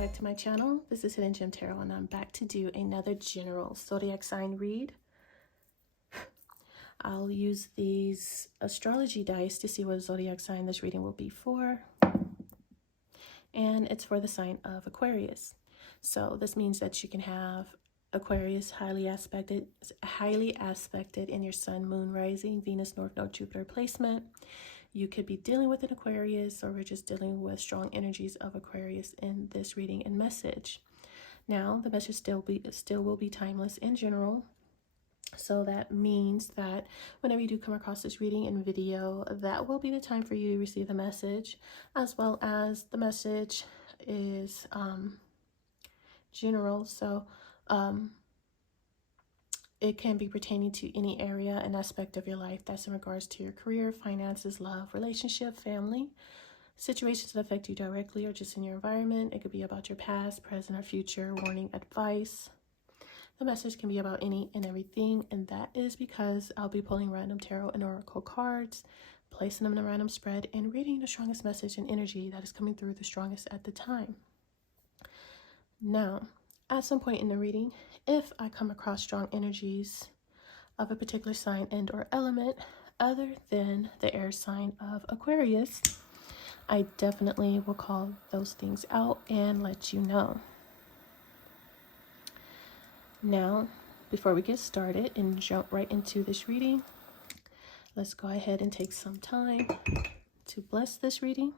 back to my channel. This is Hidden Gem Tarot, and I'm back to do another general zodiac sign read. I'll use these astrology dice to see what zodiac sign this reading will be for. And it's for the sign of Aquarius. So this means that you can have Aquarius highly aspected in your sun, moon, rising, Venus, North Node, Jupiter placement. You could be dealing with an Aquarius, or we're just dealing with strong energies of Aquarius in this reading and message. Now, the message still will be timeless in general. So that means that whenever you do come across this reading and video, that will be the time for you to receive the message, as well as the message is general. So it can be pertaining to any area and aspect of your life that's in regards to your career, finances, love, relationship, family, situations that affect you directly or just in your environment. It could be about your past, present, or future, warning, advice. The message can be about any and everything, and that is because I'll be pulling random tarot and oracle cards, placing them in a random spread, and reading the strongest message and energy that is coming through the strongest at the time. Now, at some point in the reading, if I come across strong energies of a particular sign and or element other than the air sign of Aquarius, I definitely will call those things out and let you know. Now, before we get started and jump right into this reading, let's go ahead and take some time to bless this reading.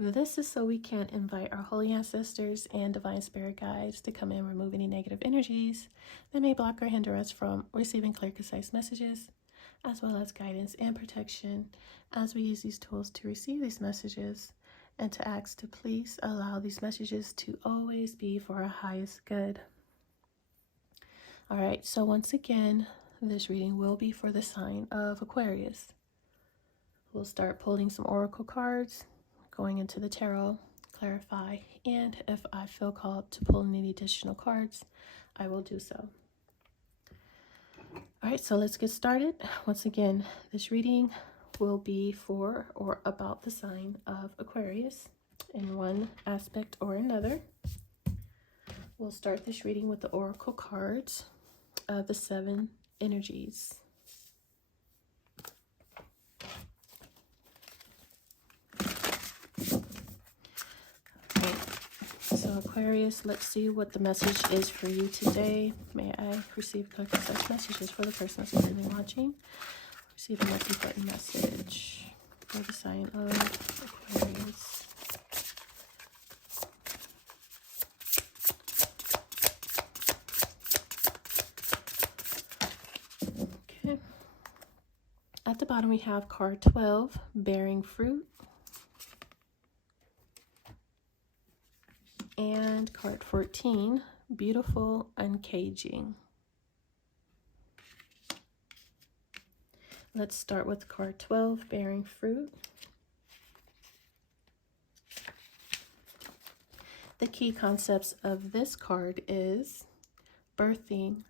This is so we can invite our holy ancestors and divine spirit guides to come in and remove any negative energies that may block or hinder us from receiving clear, concise messages, as well as guidance and protection as we use these tools to receive these messages, and to ask to please allow these messages to always be for our highest good. All right, so once again, this reading will be for the sign of Aquarius. We'll start pulling some oracle cards, going into the tarot, clarify, and if I feel called to pull any additional cards, I will do so. All right, so let's get started. Once again, this reading will be for or about the sign of Aquarius in one aspect or another. We'll start this reading with the oracle cards of the 7 energies. So Aquarius, let's see what the message is for you today. May I receive clear, concise messages for the person that's currently watching? Receive a multi-button message for the sign of Aquarius. Okay. At the bottom we have card 12, bearing fruit. And card 14, beautiful uncaging. Let's start with card 12, bearing fruit. The key concepts of this card is birthing,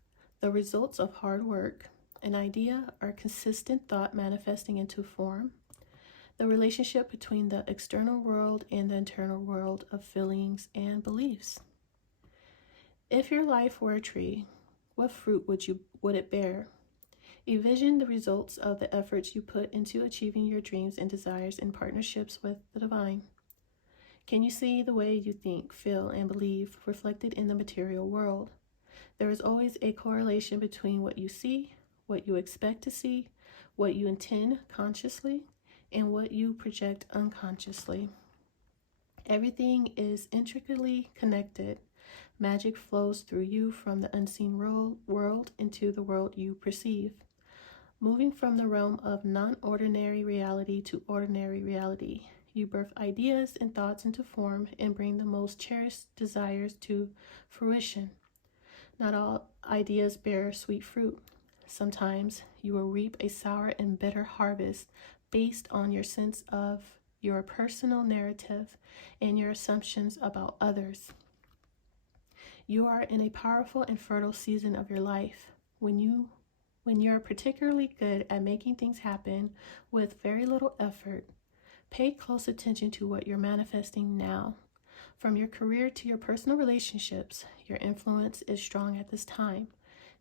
the results of hard work, an idea or consistent thought manifesting into form, the relationship between the external world and the internal world of feelings and beliefs. If your life were a tree, what fruit would it bear? Envision the results of the efforts you put into achieving your dreams and desires in partnerships with the divine. Can you see the way you think, feel, and believe reflected in the material world? There is always a correlation between what you see, what you expect to see, what you intend consciously, and what you project unconsciously. Everything is intricately connected. Magic flows through you from the unseen world into the world you perceive, moving from the realm of non-ordinary reality to ordinary reality. You birth ideas and thoughts into form and bring the most cherished desires to fruition. Not all ideas bear sweet fruit. Sometimes you will reap a sour and bitter harvest based on your sense of your personal narrative and your assumptions about others. You are in a powerful and fertile season of your life. When you're particularly good at making things happen with very little effort, pay close attention to what you're manifesting now. From your career to your personal relationships, your influence is strong at this time.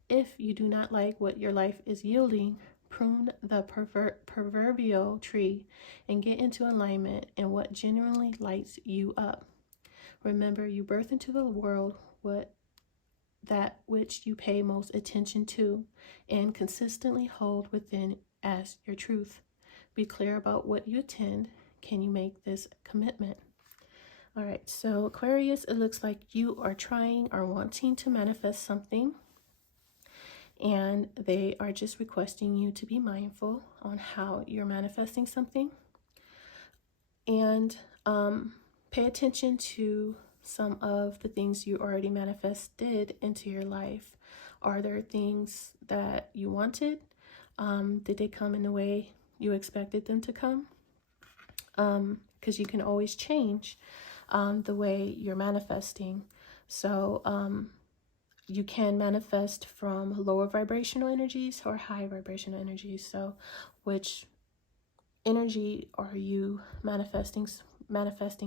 If you do not like what your life is yielding, prune the proverbial tree and get into alignment in what genuinely lights you up. Remember, you birth into the world that which you pay most attention to and consistently hold within as your truth. Be clear about what you attend. Can you make this commitment? All right, so Aquarius, it looks like you are trying or wanting to manifest something, and they are just requesting you to be mindful on how you're manifesting something, and pay attention to some of the things you already manifested into your life. Are there things that you wanted? Did they come in the way you expected them to come? Because you can always change the way you're manifesting. So you can manifest from lower vibrational energies or high vibrational energies. So which energy are you manifesting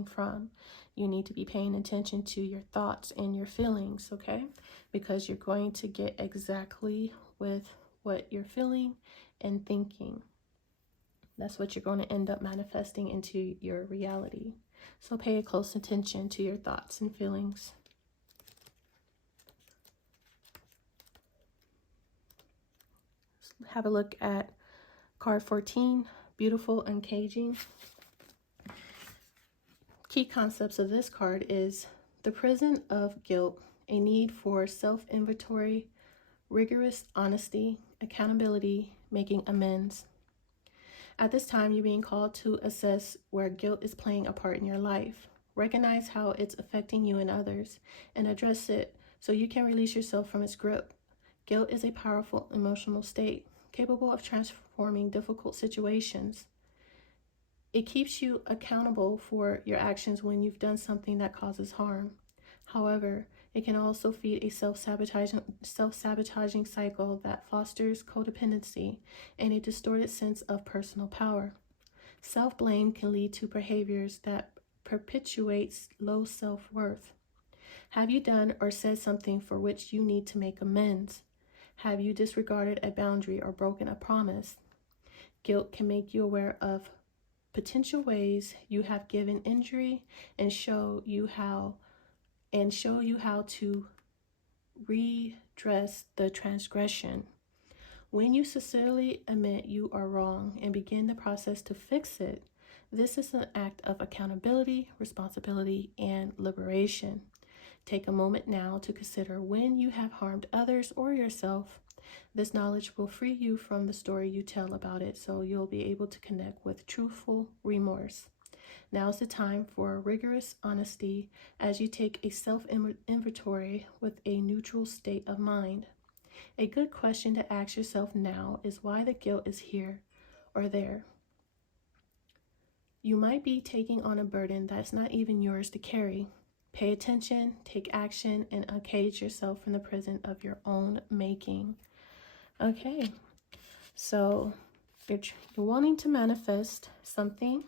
from? You need to be paying attention to your thoughts and your feelings, okay? Because you're going to get exactly with what you're feeling and thinking. That's what you're going to end up manifesting into your reality. So pay close attention to your thoughts and feelings. Have a look at card 14, Beautiful Uncaging. Key concepts of this card is the prison of guilt, a need for self-inventory, rigorous honesty, accountability, making amends. At this time, you're being called to assess where guilt is playing a part in your life. Recognize how it's affecting you and others, and address it so you can release yourself from its grip. Guilt is a powerful emotional state, capable of transforming difficult situations. It keeps you accountable for your actions when you've done something that causes harm. However, it can also feed a self-sabotaging cycle that fosters codependency and a distorted sense of personal power. Self-blame can lead to behaviors that perpetuates low self-worth. Have you done or said something for which you need to make amends? Have you disregarded a boundary or broken a promise? Guilt can make you aware of potential ways you have given injury and show you how to redress the transgression. When you sincerely admit you are wrong and begin the process to fix it, this is an act of accountability, responsibility, and liberation. Take a moment now to consider when you have harmed others or yourself. This knowledge will free you from the story you tell about it, so you'll be able to connect with truthful remorse. Now's the time for rigorous honesty as you take a self-inventory with a neutral state of mind. A good question to ask yourself now is why the guilt is here or there. You might be taking on a burden that's not even yours to carry. Pay attention, take action, and uncage yourself from the prison of your own making. Okay, so you're wanting to manifest something,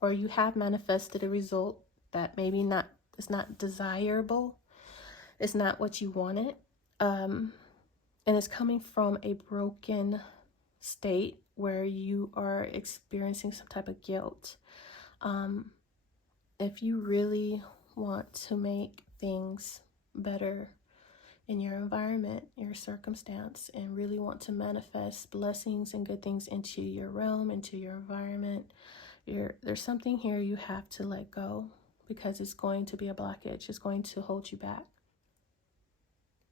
or you have manifested a result that maybe is not desirable, it's not what you wanted, and it's coming from a broken state where you are experiencing some type of guilt. If you really want to make things better in your environment, your circumstance, and really want to manifest blessings and good things into your realm, into your environment, there's something here you have to let go, because it's going to be a blockage. It's going to hold you back.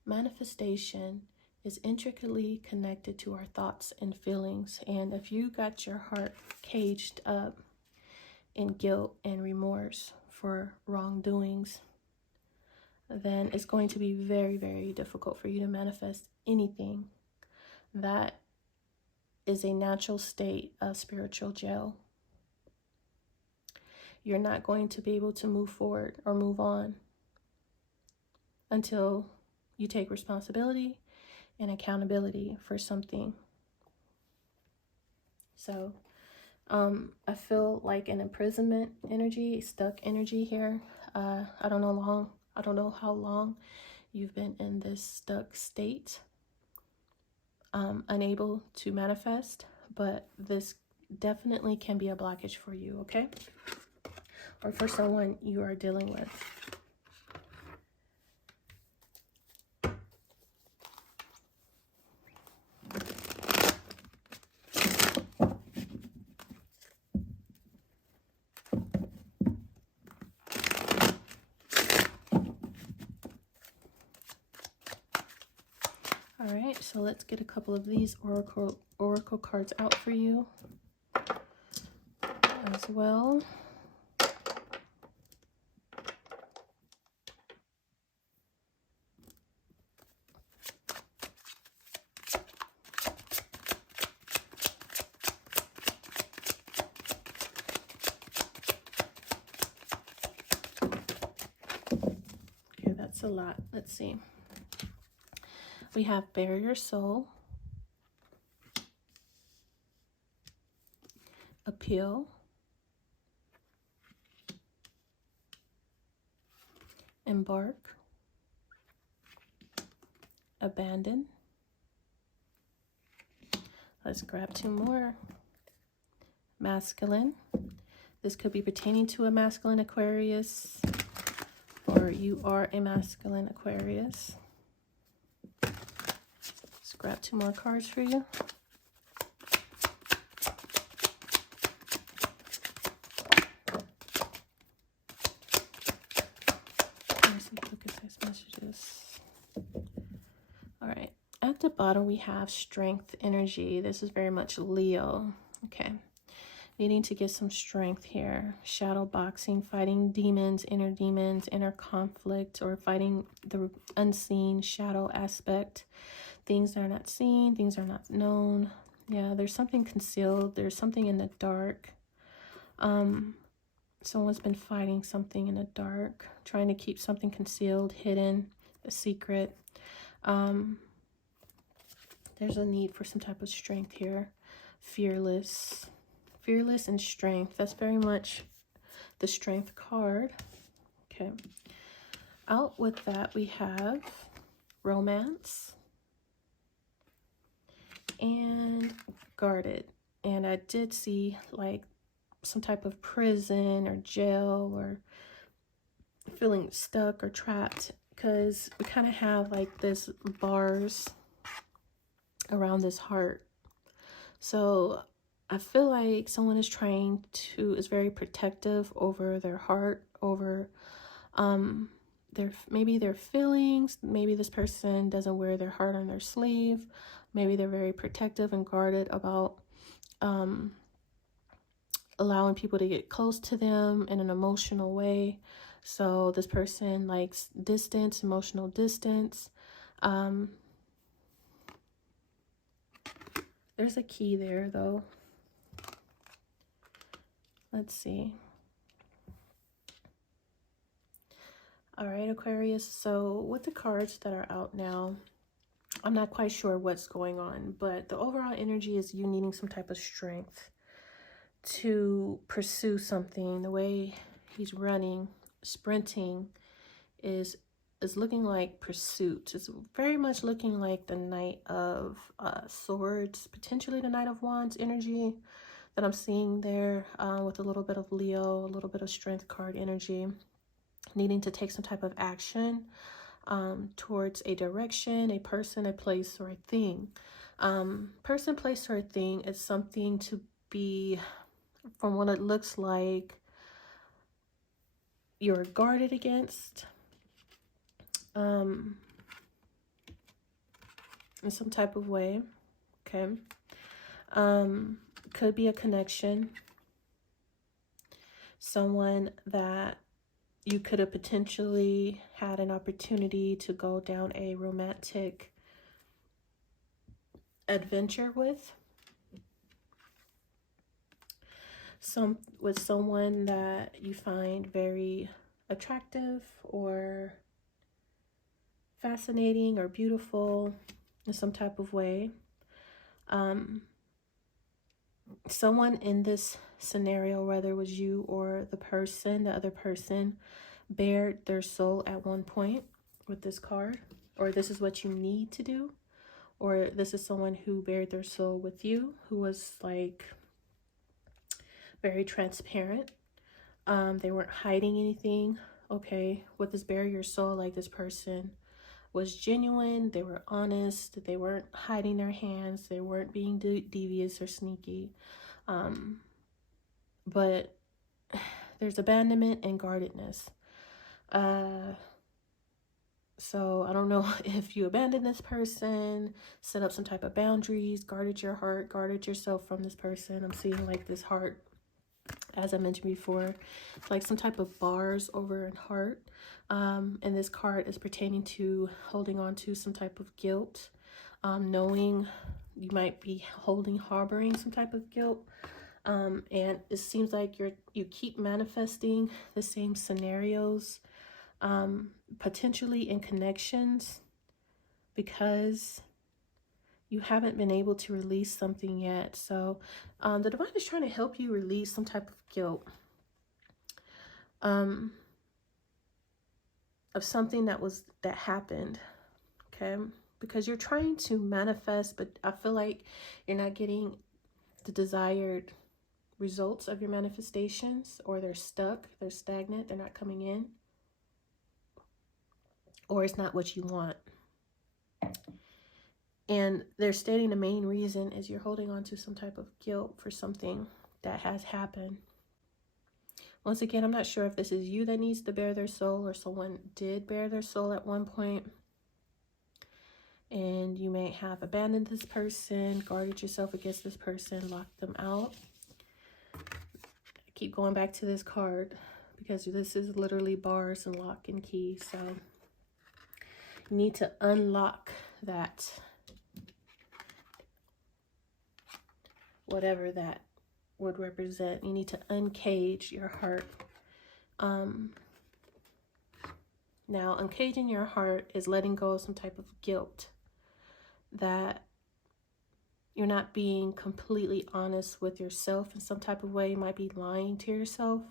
Manifestation is intricately connected to our thoughts and feelings, and if you got your heart caged up in guilt and remorse for wrongdoings, then it's going to be very, very difficult for you to manifest anything. That is a natural state of spiritual jail. You're not going to be able to move forward or move on until you take responsibility and accountability for something. So I feel like an imprisonment energy, stuck energy here. I don't know how long you've been in this stuck state, unable to manifest, but this definitely can be a blockage for you, okay? Or for someone you are dealing with. All right, so let's get a couple of these oracle cards out for you as well. Okay, that's a lot. Let's see. We have Bare Your Soul, Appeal, Embark, Abandon. Let's grab two more. Masculine. This could be pertaining to a masculine Aquarius, or you are a masculine Aquarius. Let's grab two more cards for you. Messages. All right, at the bottom we have strength energy. This is very much Leo. Okay, needing to get some strength here. Shadow boxing, fighting demons, inner conflict, or fighting the unseen shadow aspect. Things are not seen, things are not known. Yeah, there's something concealed, there's something in the dark. Someone's been fighting something in the dark, trying to keep something concealed, hidden, a secret. There's a need for some type of strength here. Fearless and strength. That's very much the strength card. Okay. Out with that, we have romance and guarded. And I did see like some type of prison or jail, or feeling stuck or trapped, because we kind of have like this bars around this heart. So I feel like someone is is very protective over their heart, over maybe their feelings. Maybe this person doesn't wear their heart on their sleeve. Maybe they're very protective and guarded about allowing people to get close to them in an emotional way. So this person likes distance, emotional distance. There's a key there though. Let's see. All right, Aquarius. So with the cards that are out now, I'm not quite sure what's going on, but the overall energy is you needing some type of strength to pursue something. The way he's running, sprinting is looking like pursuit. It's very much looking like the Knight of Swords, potentially the Knight of Wands energy that I'm seeing there, with a little bit of Leo, a little bit of strength card energy, needing to take some type of action towards a direction, a person, a place, or a thing. Person, place, or a thing is something to be, from what it looks like, you're guarded against in some type of way. Okay. Could be a connection, someone that you could have potentially had an opportunity to go down a romantic adventure with. With someone that you find very attractive or fascinating or beautiful. in some type of way. Someone in this scenario, whether it was you or the other person, bared their soul at one point with this card, or this is what you need to do, or this is someone who bared their soul with you, who was like very transparent. They weren't hiding anything. Okay, with this bare your soul, like this person was genuine, they were honest, they weren't hiding their hands, they weren't being devious or sneaky. But there's abandonment and guardedness. So I don't know if you abandoned this person, set up some type of boundaries, guarded your heart, guarded yourself from this person. I'm seeing like this heart, as I mentioned before, like some type of bars over a heart. And this card is pertaining to holding on to some type of guilt, knowing you might be harboring some type of guilt. And it seems like you keep manifesting the same scenarios, potentially in connections, because you haven't been able to release something yet. So the divine is trying to help you release some type of guilt, of something that happened, okay? Because you're trying to manifest, but I feel like you're not getting the desired results of your manifestations, or they're stuck, they're stagnant, they're not coming in, or it's not what you want. And they're stating the main reason is you're holding on to some type of guilt for something that has happened. Once again, I'm not sure if this is you that needs to bear their soul, or someone did bear their soul at one point, and you may have abandoned this person, guarded yourself against this person, locked them out. I keep going back to this card because this is literally bars and lock and key. So you need to unlock that, whatever that would represent. You need to uncage your heart. Now, uncaging your heart is letting go of some type of guilt, that you're not being completely honest with yourself in some type of way. You might be lying to yourself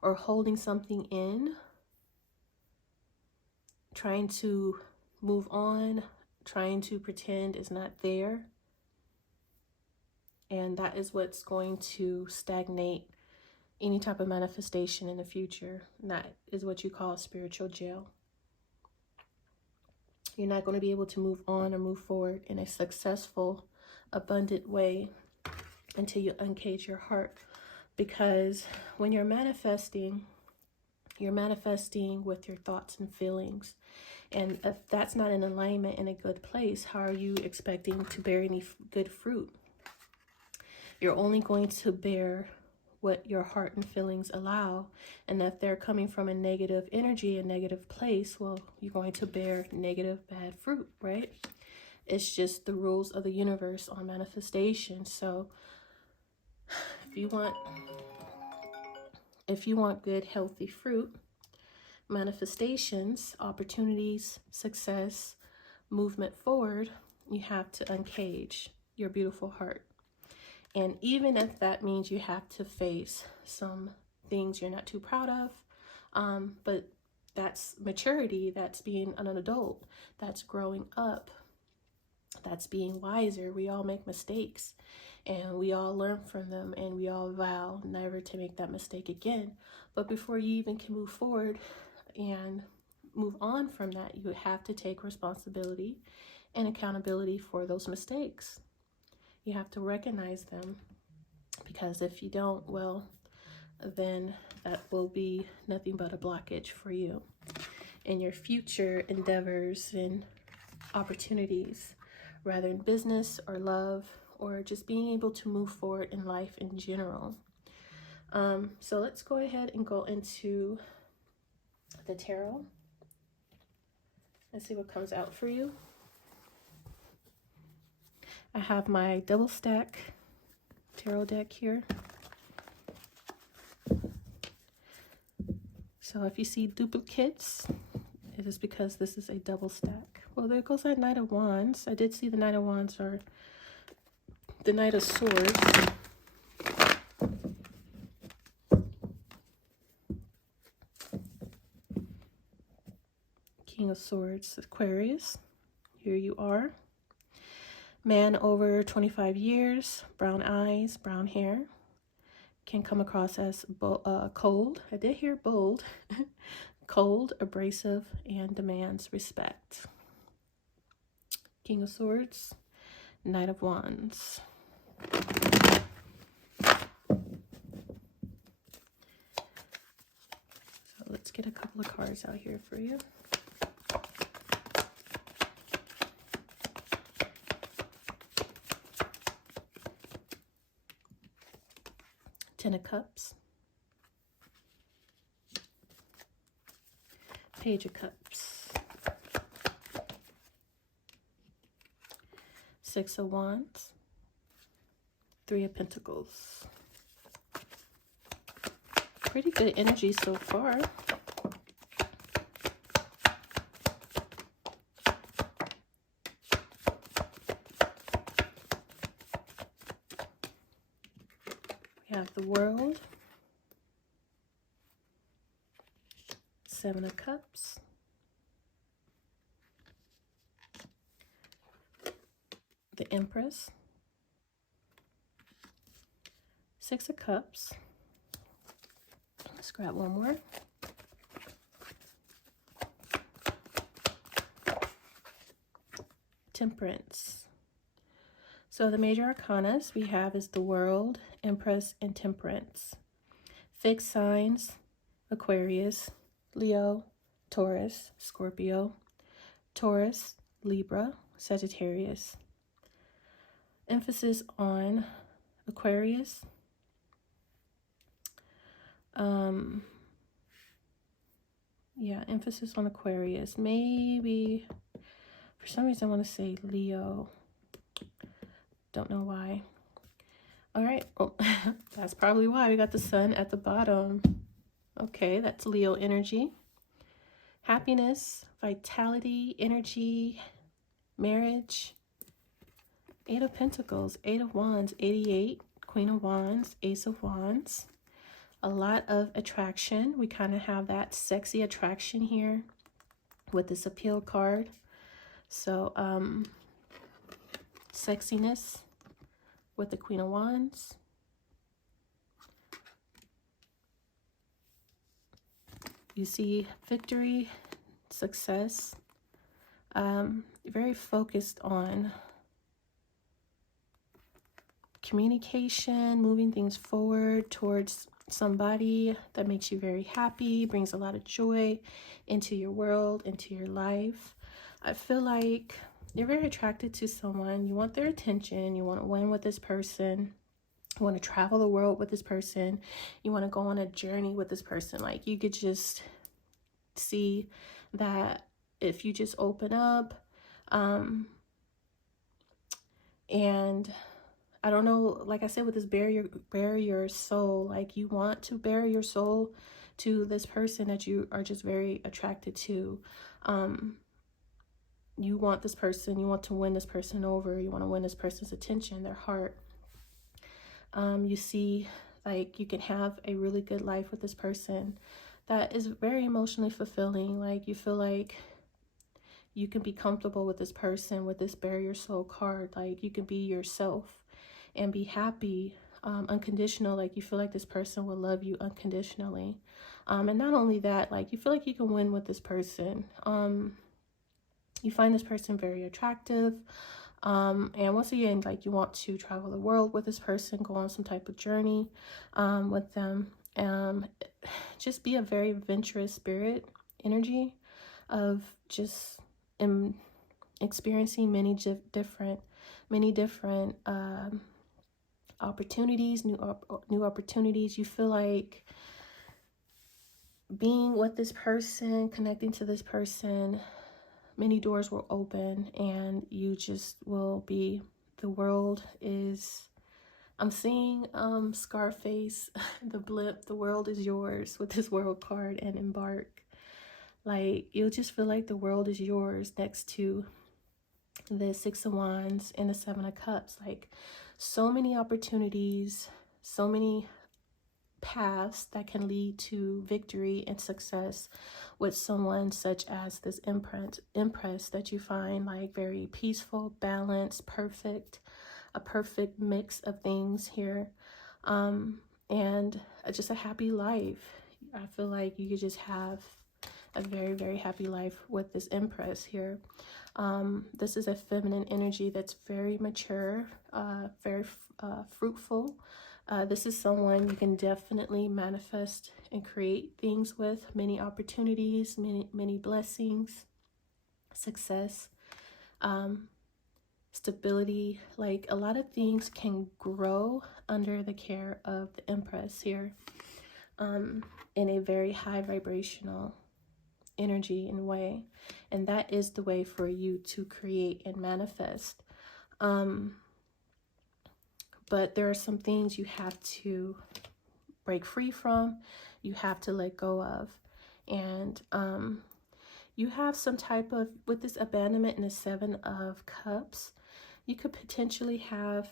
or holding something in, trying to move on, trying to pretend it's not there. And that is what's going to stagnate any type of manifestation in the future. And that is what you call spiritual jail. You're not going to be able to move on or move forward in a successful, abundant way until you uncage your heart. Because when you're manifesting with your thoughts and feelings. And if that's not in alignment, in a good place, how are you expecting to bear any good fruit? You're only going to bear what your heart and feelings allow. And if they're coming from a negative energy, a negative place, well, you're going to bear negative, bad fruit, right? It's just the rules of the universe on manifestation. So if you want good, healthy fruit, manifestations, opportunities, success, movement forward, you have to uncage your beautiful heart. And even if that means you have to face some things you're not too proud of, but that's maturity, that's being an adult, that's growing up, that's being wiser. We all make mistakes and we all learn from them, and we all vow never to make that mistake again. But before you even can move forward and move on from that, you have to take responsibility and accountability for those mistakes. You have to recognize them, because if you don't, well, then that will be nothing but a blockage for you in your future endeavors and opportunities, rather in business or love, or just being able to move forward in life in general. So let's go ahead and go into the tarot. Let's see what comes out for you. I have my double stack tarot deck here. So if you see duplicates, it is because this is a double stack. Well, there goes that Knight of Wands. I did see the Knight of Wands or the Knight of Swords. King of Swords, Aquarius. Here you are. Man over 25 years, brown eyes, brown hair. Can come across as cold. I did hear bold. Cold, abrasive, and demands respect. King of Swords, Knight of Wands. So let's get a couple of cards out here for you. Ten of Cups. Page of Cups. Six of Wands. Three of Pentacles. Pretty good energy so far. We have the World. Seven of Cups. The Empress. Six of Cups. Let's grab one more. Temperance. So the major arcanas we have is the World, Empress, and Temperance. Fixed signs: Aquarius, Leo, Taurus, Scorpio, Taurus, Libra, Sagittarius. Emphasis on Aquarius. Yeah, emphasis on Aquarius. Maybe for some reason I want to say Leo. Don't know why. All right. Well, that's probably why we got the Sun at the bottom. Okay, that's Leo energy. Happiness, vitality, energy, marriage. Eight of Pentacles, Eight of Wands, 88, Queen of Wands, Ace of Wands. A lot of attraction. We kind of have that sexy attraction here with this appeal card. So, sexiness with the Queen of Wands. You see victory, success, very focused on communication, moving things forward towards somebody that makes you very happy, brings a lot of joy into your world, into your life. I feel like you're very attracted to someone. You want their attention. You want to win with this person. You want to travel the world with this person. You want to go on a journey with this person. Like, you could just see that if you just open up, and I don't know, like I said, with this bare your soul, like you want to bare your soul to this person that you are just very attracted to. You want this person, you want to win this person over, you want to win this person's attention, their heart. You see, like, you can have a really good life with this person that is very emotionally fulfilling. Like, you feel like you can be comfortable with this person, with this bare your soul card. Like, you can be yourself and be happy, unconditional. Like, you feel like this person will love you unconditionally. And not only that, like, you feel like you can win with this person. You find this person very attractive. And once again, like, you want to travel the world with this person, go on some type of journey with them. Just be a very adventurous spirit energy of just experiencing many different opportunities, new opportunities. You feel like being with this person, connecting to this person, many doors will open and you just will be, the world is, I'm seeing Scarface, the blimp, the world is yours with this World card, and embark. Like, you'll just feel like the world is yours next to the Six of Wands and the Seven of Cups. Like, so many opportunities, so many paths that can lead to victory and success with someone such as this Empress that you find like very peaceful, balanced, perfect, a perfect mix of things here, and just a happy life. I feel like you could just have a very, very happy life with this Empress here. This is a feminine energy that's very mature, very fruitful. This is someone you can definitely manifest and create things with, many opportunities, many blessings, success, stability. Like, a lot of things can grow under the care of the Empress here, in a very high vibrational energy and way, and that is the way for you to create and manifest. But there are some things you have to break free from, you have to let go of, and you have some type of, with this abandonment and the Seven of Cups, you could potentially have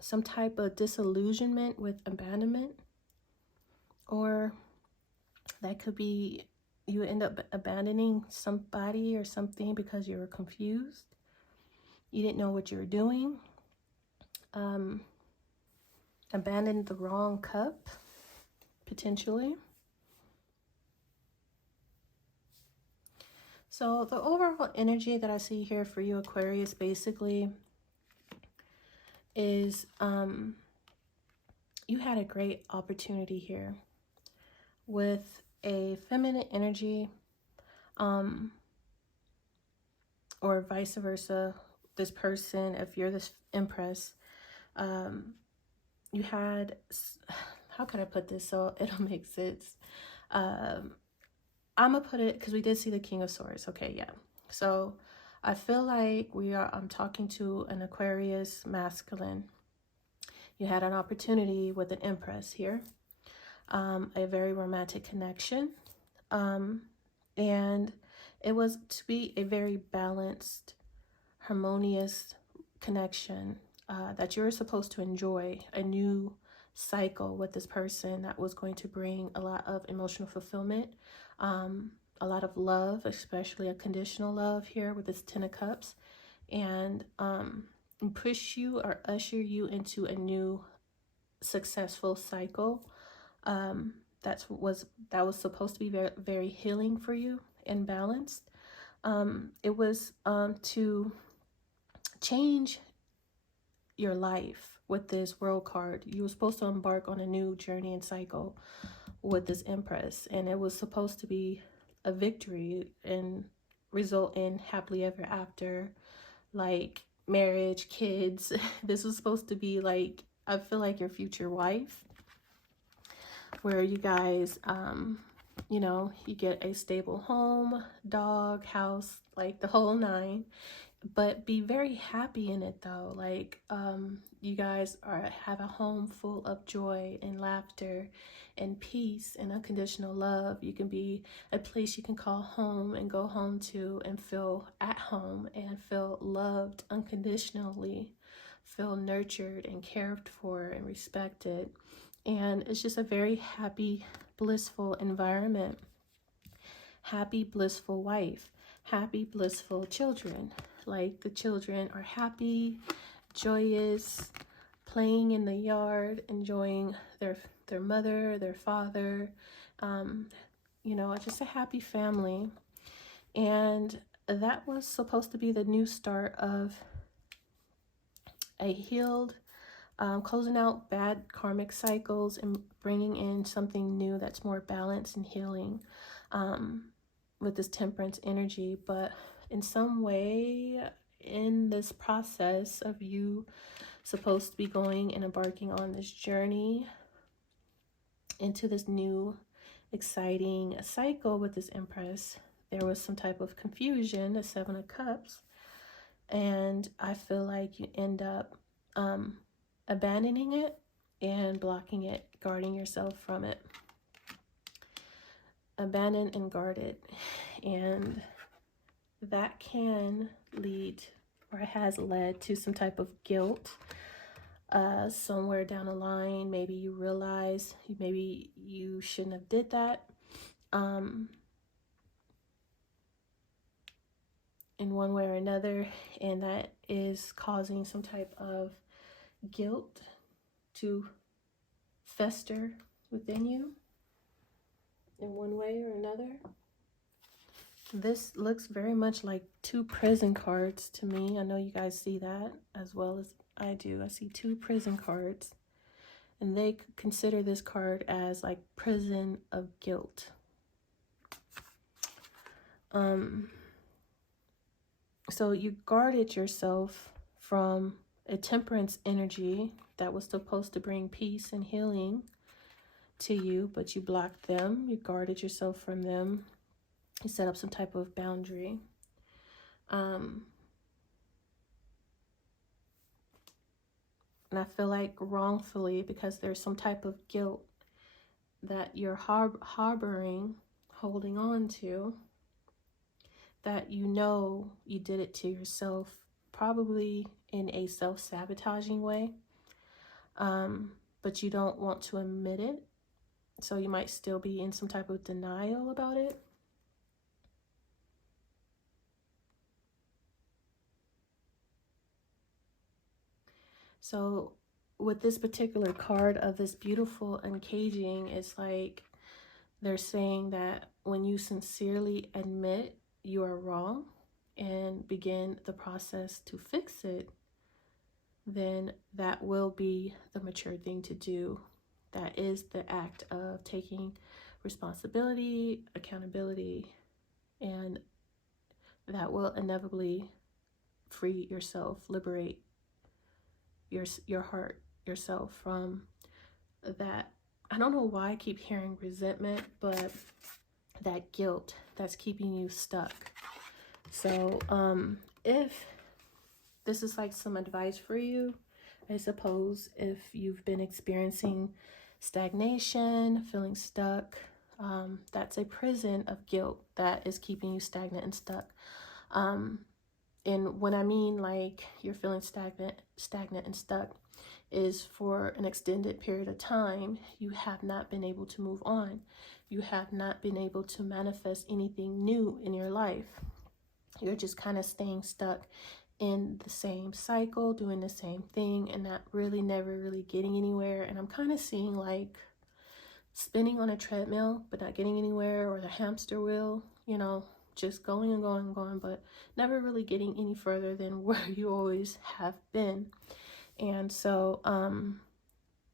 some type of disillusionment with abandonment, or that could be you end up abandoning somebody or something because you were confused, you didn't know what you were doing, abandoned the wrong cup, potentially. So the overall energy that I see here for you, Aquarius, basically is you had a great opportunity here with a feminine energy, or vice versa. This person, if you're this Empress, you had, how can I put this so it'll make sense? I'm gonna put it, because we did see the King of Swords. Okay, yeah. So I feel like I'm talking to an Aquarius masculine. You had an opportunity with an Empress here, a very romantic connection, and it was to be a very balanced, harmonious connection, that you're supposed to enjoy a new cycle with this person that was going to bring a lot of emotional fulfillment, a lot of love, especially a conditional love here with this Ten of Cups, and push you or usher you into a new successful cycle, that was supposed to be very, very healing for you and balanced. It was to change your life with this World card. You were supposed to embark on a new journey and cycle with this Empress, and it was supposed to be a victory and result in happily ever after, like marriage, kids. This was supposed to be like, I feel like your future wife, where you guys you know, you get a stable home, dog, house, like the whole nine, but be very happy in it though. Like, you guys have a home full of joy and laughter and peace and unconditional love. You can be a place you can call home and go home to and feel at home and feel loved unconditionally, feel nurtured and cared for and respected. And it's just a very happy, blissful environment. Happy, blissful wife, happy, blissful children. Like, the children are happy, joyous, playing in the yard, enjoying their mother, their father, you know, just a happy family. And that was supposed to be the new start of a healed, closing out bad karmic cycles and bringing in something new that's more balanced and healing, with this Temperance energy. But in some way, in this process of you supposed to be going and embarking on this journey into this new exciting cycle with this Empress, there was some type of confusion, the Seven of Cups, and I feel like you end up abandoning it and blocking it, guarding yourself from it. abandoned and guarded. And that can lead, or has led to, some type of guilt somewhere down the line. Maybe you realize maybe you shouldn't have did that in one way or another, and that is causing some type of guilt to fester within you in one way or another. This looks very much like two prison cards to me. I know you guys see that as well as I do. I see two prison cards, and they consider this card as like prison of guilt. So you guarded yourself from a temperance energy that was supposed to bring peace and healing to you, but you blocked them. You guarded yourself from them. You set up some type of boundary. And I feel like wrongfully, because there's some type of guilt that you're harboring, holding on to, that you know you did it to yourself, probably in a self-sabotaging way, but you don't want to admit it. So you might still be in some type of denial about it. So with this particular card of this beautiful uncaging, it's like they're saying that when you sincerely admit you are wrong and begin the process to fix it, then that will be the mature thing to do. That is the act of taking responsibility, accountability, and that will inevitably free yourself, liberate your heart, yourself from that. I don't know why I keep hearing resentment, but that guilt that's keeping you stuck. So if this is like some advice for you, I suppose, if you've been experiencing stagnation, feeling stuck, that's a prison of guilt that is keeping you stagnant and stuck. And when I mean like you're feeling stagnant and stuck, is for an extended period of time, you have not been able to move on. You have not been able to manifest anything new in your life. You're just kind of staying stuck in the same cycle, doing the same thing, and not really never really getting anywhere. And I'm kind of seeing like spinning on a treadmill, but not getting anywhere, or the hamster wheel, you know, just going and going and going, but never really getting any further than where you always have been. And so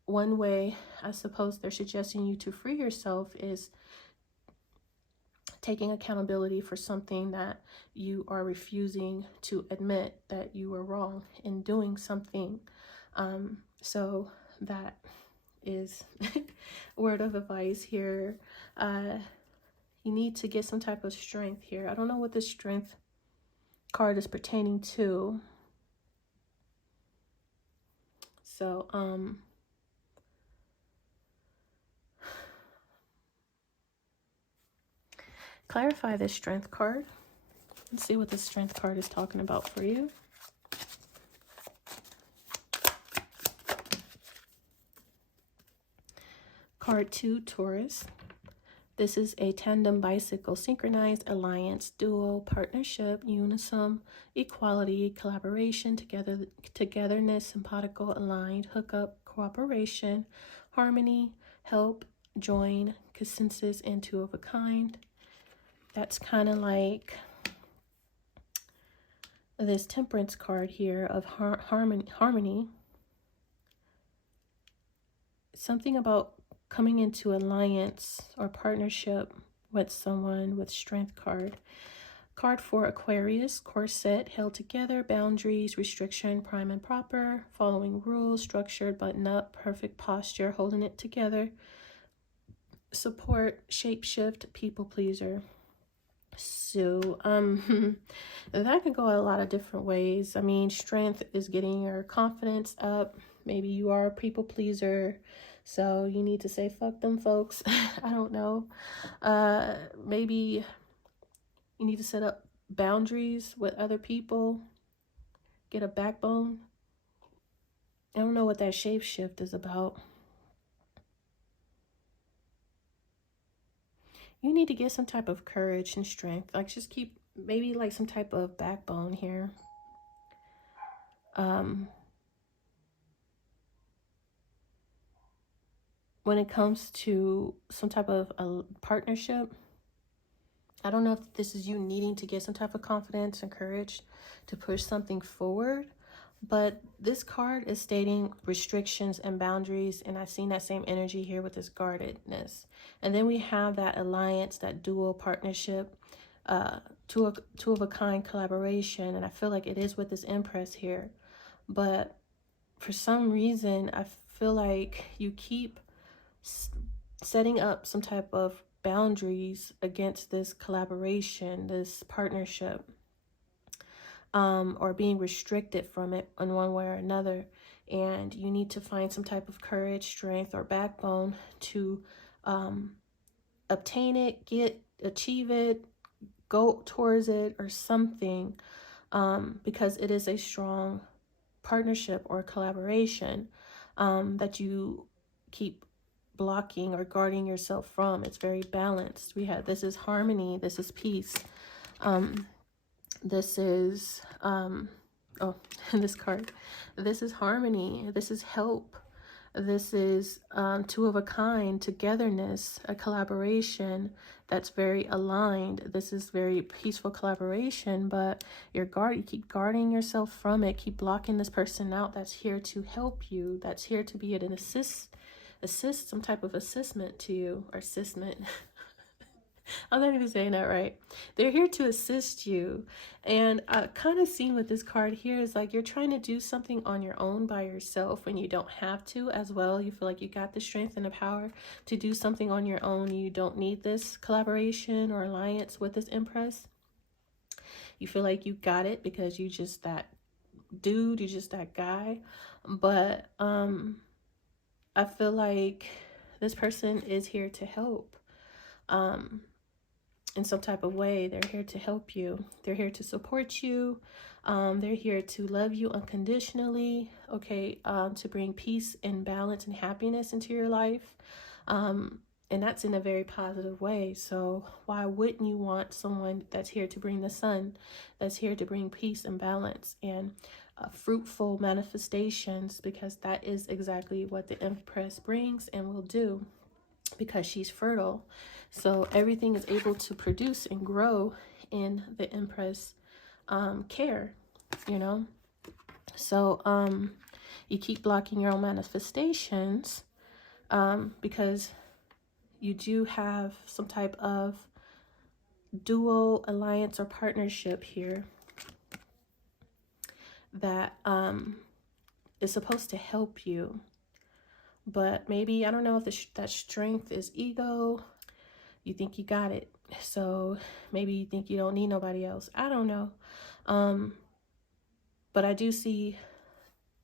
one way I suppose they're suggesting you to free yourself is taking accountability for something that you are refusing to admit that you were wrong in doing something. So that is word of advice here. You need to get some type of strength here. I don't know what this strength card is pertaining to. So, clarify this strength card. Let's see what this strength card is talking about for you. Card 2, Taurus. This is a tandem bicycle, synchronized alliance, duo, partnership, unison, equality, collaboration, togetherness, simpatico, aligned, hookup, cooperation, harmony, help, join, consensus, and two of a kind. That's kind of like this temperance card here of harmony. Something about coming into alliance or partnership with someone with strength card. Card 4, Aquarius, corset, held together, boundaries, restriction, prime and proper, following rules, structured, button up, perfect posture, holding it together, support, shapeshift, people pleaser. So that can go a lot of different ways. I mean, strength is getting your confidence up. Maybe you are a people pleaser. So you need to say, fuck them folks. I don't know. Maybe you need to set up boundaries with other people. Get a backbone. I don't know what that shape shift is about. You need to get some type of courage and strength. Like, just keep maybe like some type of backbone here. When it comes to some type of a partnership, I don't know if this is you needing to get some type of confidence and courage to push something forward, but this card is stating restrictions and boundaries, and I've seen that same energy here with this guardedness. And then we have that alliance, that dual partnership, two of a kind collaboration, and I feel like it is with this Empress here. But for some reason, I feel like you keep setting up some type of boundaries against this collaboration, this partnership, or being restricted from it in one way or another. And you need to find some type of courage, strength, or backbone to obtain it, achieve it, go towards it, or something, because it is a strong partnership or collaboration that you keep blocking or guarding yourself from. It's very balanced. We have, this is harmony, this is peace, this is this card, this is harmony, this is help, this is two of a kind, togetherness, a collaboration that's very aligned. This is very peaceful collaboration, but you keep guarding yourself from it, keep blocking this person out that's here to help you, that's here to be an assist, some type of assistment to you, or assistment. I'm not even saying that right. They're here to assist you. And I kind of seen with this card here is like you're trying to do something on your own by yourself when you don't have to as well. You feel like you got the strength and the power to do something on your own. You don't need this collaboration or alliance with this Empress. You feel like you got it because you just that dude, you just that guy. But I feel like this person is here to help. In some type of way. They're here to help you. They're here to support you. They're here to love you unconditionally, okay, to bring peace and balance and happiness into your life. And that's in a very positive way. So why wouldn't you want someone that's here to bring the sun, that's here to bring peace and balance and fruitful manifestations, because that is exactly what the Empress brings and will do, because she's fertile. So everything is able to produce and grow in the Empress care, you know. So you keep blocking your own manifestations because you do have some type of dual alliance or partnership here that is supposed to help you. But maybe, I don't know if that strength is ego. You think you got it. So maybe you think you don't need nobody else. I don't know. But I do see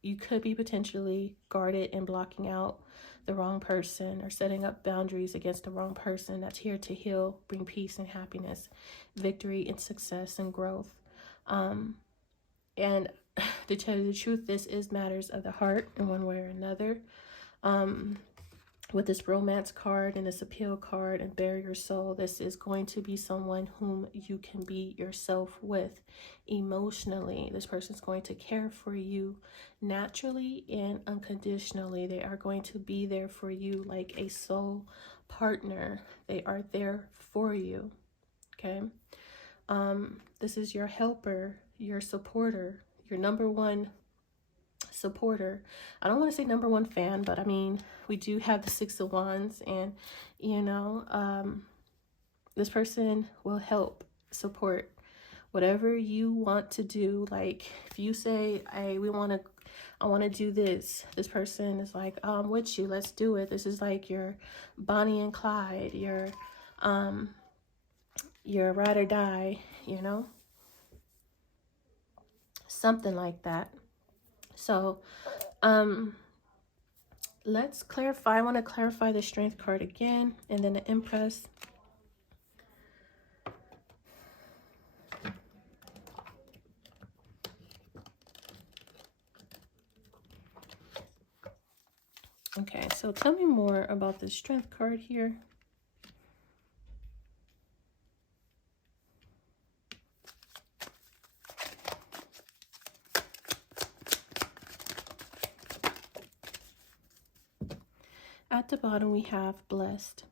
you could be potentially guarded and blocking out the wrong person or setting up boundaries against the wrong person that's here to heal, bring peace and happiness, victory and success and growth. And to tell you the truth, this is matters of the heart in one way or another. With this romance card and this appeal card and bare your soul, this is going to be someone whom you can be yourself with emotionally. This person's going to care for you naturally and unconditionally. They are going to be there for you like a soul partner. They are there for you, okay? This is your helper, your supporter, your number one supporter. I don't want to say number one fan, but I mean, we do have the Six of Wands, and you know, this person will help support whatever you want to do. Like if you say, hey, I want to do this, this person is like, I'm with you, let's do it. This is like your Bonnie and Clyde, your ride or die, you know, something like that. So Let's clarify. I want to clarify the Strength card again, and then the Empress. Okay, so tell me more about the Strength card here. At the bottom, we have blessed.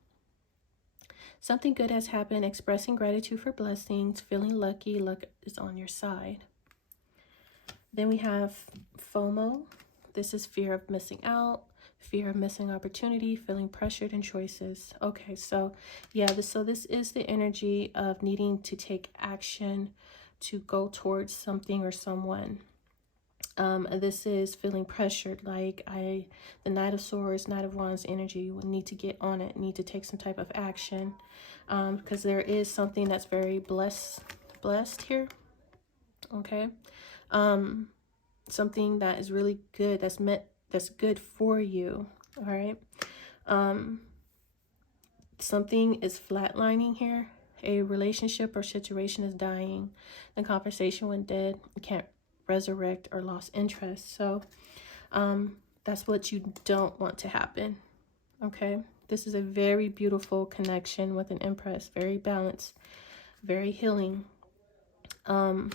Something good has happened, expressing gratitude for blessings, feeling lucky, luck is on your side. Then we have FOMO. This is fear of missing out, fear of missing opportunity, feeling pressured in choices. Okay, so yeah, this is the energy of needing to take action to go towards something or someone. This is feeling pressured, like the Knight of Swords, Knight of Wands energy. You will need to get on it, need to take some type of action, because there is something that's very blessed here. Okay, something that is really good, that's good for you. All right, something is flatlining here. A relationship or situation is dying. The conversation went dead. You can't resurrect or lost interest. So that's what you don't want to happen. Okay, this is a very beautiful connection with an Empress, very balanced, very healing. You're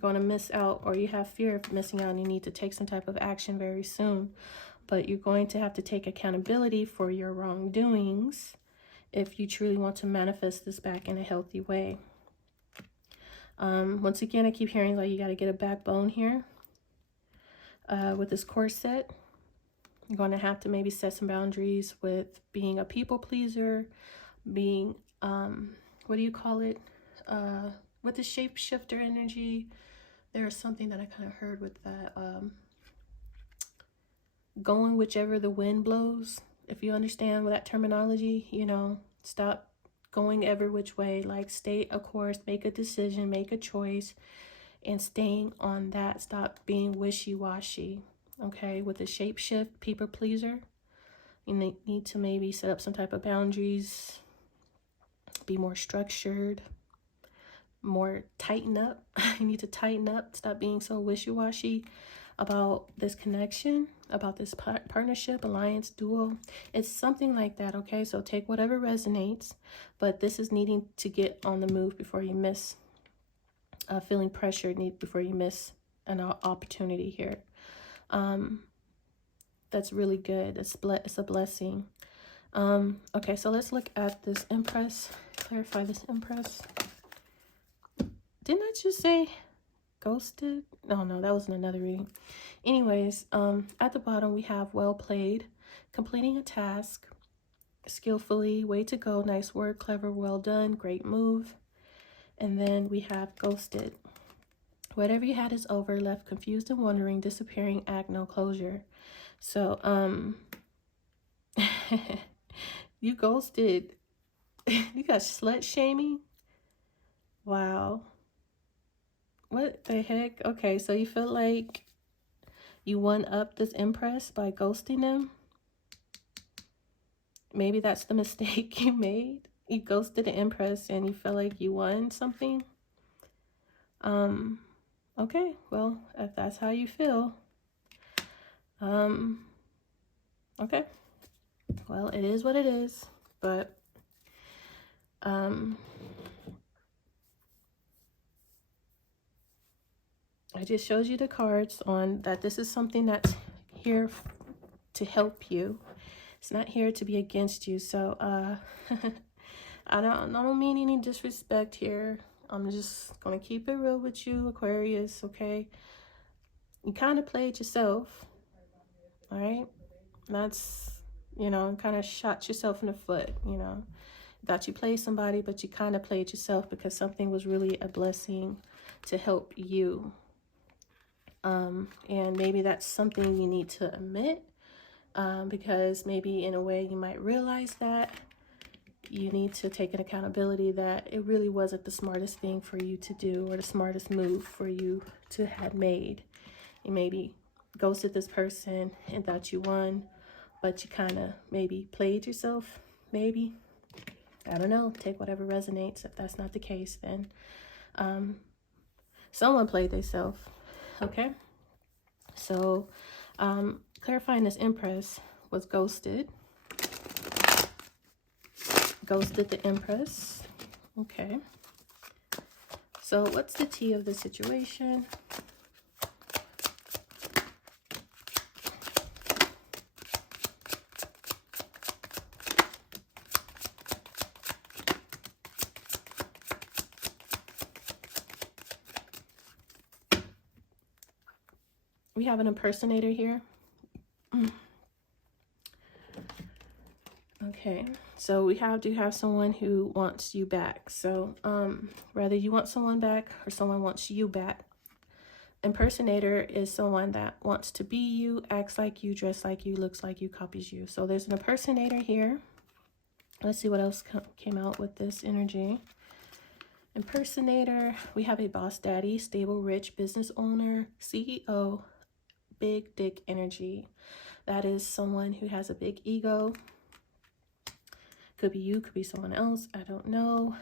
going to miss out, or you have fear of missing out, and you need to take some type of action very soon, but you're going to have to take accountability for your wrongdoings if you truly want to manifest this back in a healthy way. Once again, I keep hearing like you got to get a backbone here. With this corset, you're going to have to maybe set some boundaries with being a people pleaser, being, what do you call it? With the shapeshifter energy, there's something that I kind of heard with that. Going whichever the wind blows. If you understand that terminology, you know, stop going every which way. Like, stay a course, make a decision, make a choice, and staying on that. Stop being wishy-washy. Okay, with the shapeshift people pleaser, you need to maybe set up some type of boundaries, be more structured, more tighten up. You need to tighten up, stop being so wishy-washy about this connection, about this partnership, alliance, duo. It's something like that. Okay, so take whatever resonates, but this is needing to get on the move before you miss, feeling pressured before you miss an opportunity here. That's really good. It's a blessing. Okay, so let's look at this Empress, clarify this Empress. Didn't I just say ghosted? No, that was in another reading. Anyways, at the bottom we have well played, completing a task skillfully, way to go, nice work, clever, well done, great move. And then we have ghosted. Whatever you had is over, left confused and wondering, disappearing, act, no closure. So, you ghosted. You got slut shaming? Wow. What the heck? Okay, so you feel like you won up this Empress by ghosting them? Maybe that's the mistake you made. You ghosted the Empress and you feel like you won something? Okay, well, if that's how you feel, okay, well, it is what it is. But I just showed you the cards on that. This is something that's here to help you. It's not here to be against you. So I don't mean any disrespect here. I'm just gonna keep it real with you, Aquarius. Okay, you kind of played yourself. All right, that's, you know, kind of shot yourself in the foot. You know, thought you played somebody, but you kind of played yourself, because something was really a blessing to help you. And maybe that's something you need to admit, because maybe in a way you might realize that you need to take an accountability that it really wasn't the smartest thing for you to do, or the smartest move for you to have made. You maybe ghosted this person and thought you won, but you kind of maybe played yourself, maybe. I don't know. Take whatever resonates. If that's not the case, then someone played themselves. Okay. So clarifying this Empress was ghosted. Ghosted the Empress. Okay. So what's the tea of the situation? We have an impersonator here. Okay, so we do have someone who wants you back. So whether you want someone back or someone wants you back. Impersonator is someone that wants to be you, acts like you, dress like you, looks like you, copies you. So there's an impersonator here. Let's see what else came out with this energy. Impersonator, we have a boss daddy, stable, rich, business owner, CEO, big dick energy. That is someone who has a big ego. Could be you, could be someone else, I don't know.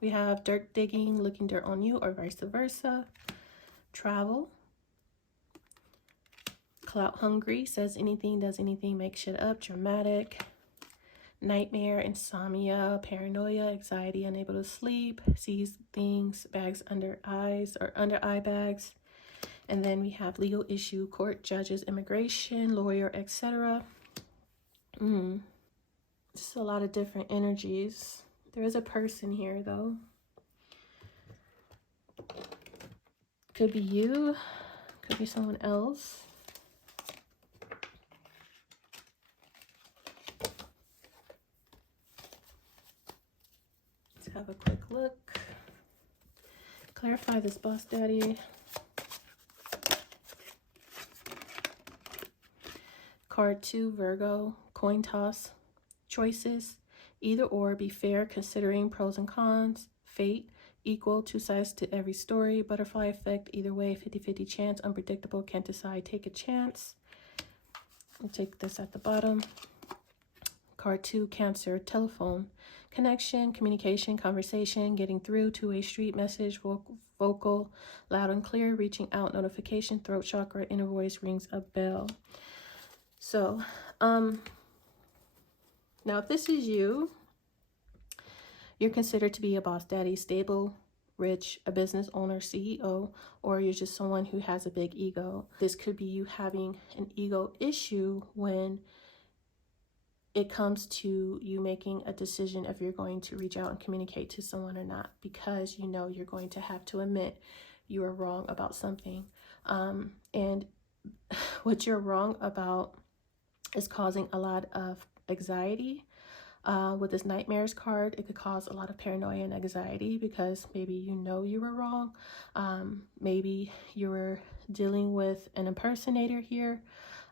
We have dirt digging, looking dirt on you, or vice versa. Travel. Clout hungry, says anything, does anything, makes shit up, dramatic. Nightmare, insomnia, paranoia, anxiety, unable to sleep, sees things, bags under eyes or under eye bags. And then we have legal issue, court, judges, immigration, lawyer, etc. Just a lot of different energies. There is a person here though. Could be you, could be someone else. Let's have a quick look. Clarify this boss daddy. Card 2, Virgo, coin toss, choices, either or, be fair, considering pros and cons, fate, equal, two sides to every story, butterfly effect, either way, 50-50 chance, unpredictable, can't decide, take a chance. I'll take this at the bottom. Card 2, Cancer, telephone, connection, communication, conversation, getting through, two-way street message, vocal, loud and clear, reaching out, notification, throat chakra, inner voice rings a bell. So, now if this is you, you're considered to be a boss daddy, stable, rich, a business owner, CEO, or you're just someone who has a big ego. This could be you having an ego issue when it comes to you making a decision if you're going to reach out and communicate to someone or not, because you know you're going to have to admit you are wrong about something. And what you're wrong about is causing a lot of anxiety. With this nightmares card, it could cause a lot of paranoia and anxiety because maybe you know you were wrong. Maybe you were dealing with an impersonator here,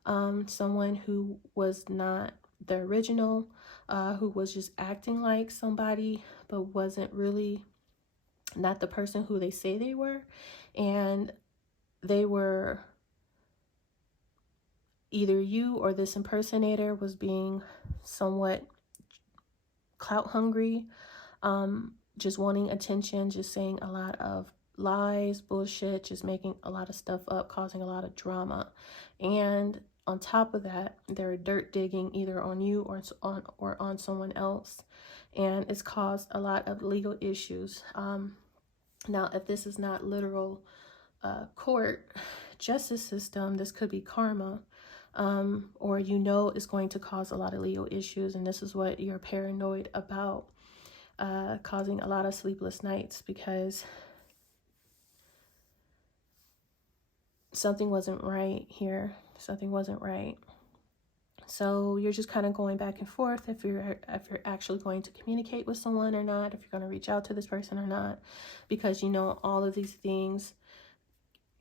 someone who was not the original, who was just acting like somebody but wasn't really not the person who they say they were, and they were either you or this impersonator was being somewhat clout hungry, just wanting attention, just saying a lot of lies, bullshit, just making a lot of stuff up, causing a lot of drama. And on top of that, they're dirt digging either on you or on someone else, and it's caused a lot of legal issues. Now, if this is not literal court justice system, this could be karma. Or you know it's going to cause a lot of legal issues, and this is what you're paranoid about, causing a lot of sleepless nights because something wasn't right here. Something wasn't right. So you're just kind of going back and forth if you're actually going to communicate with someone or not, if you're going to reach out to this person or not, because you know all of these things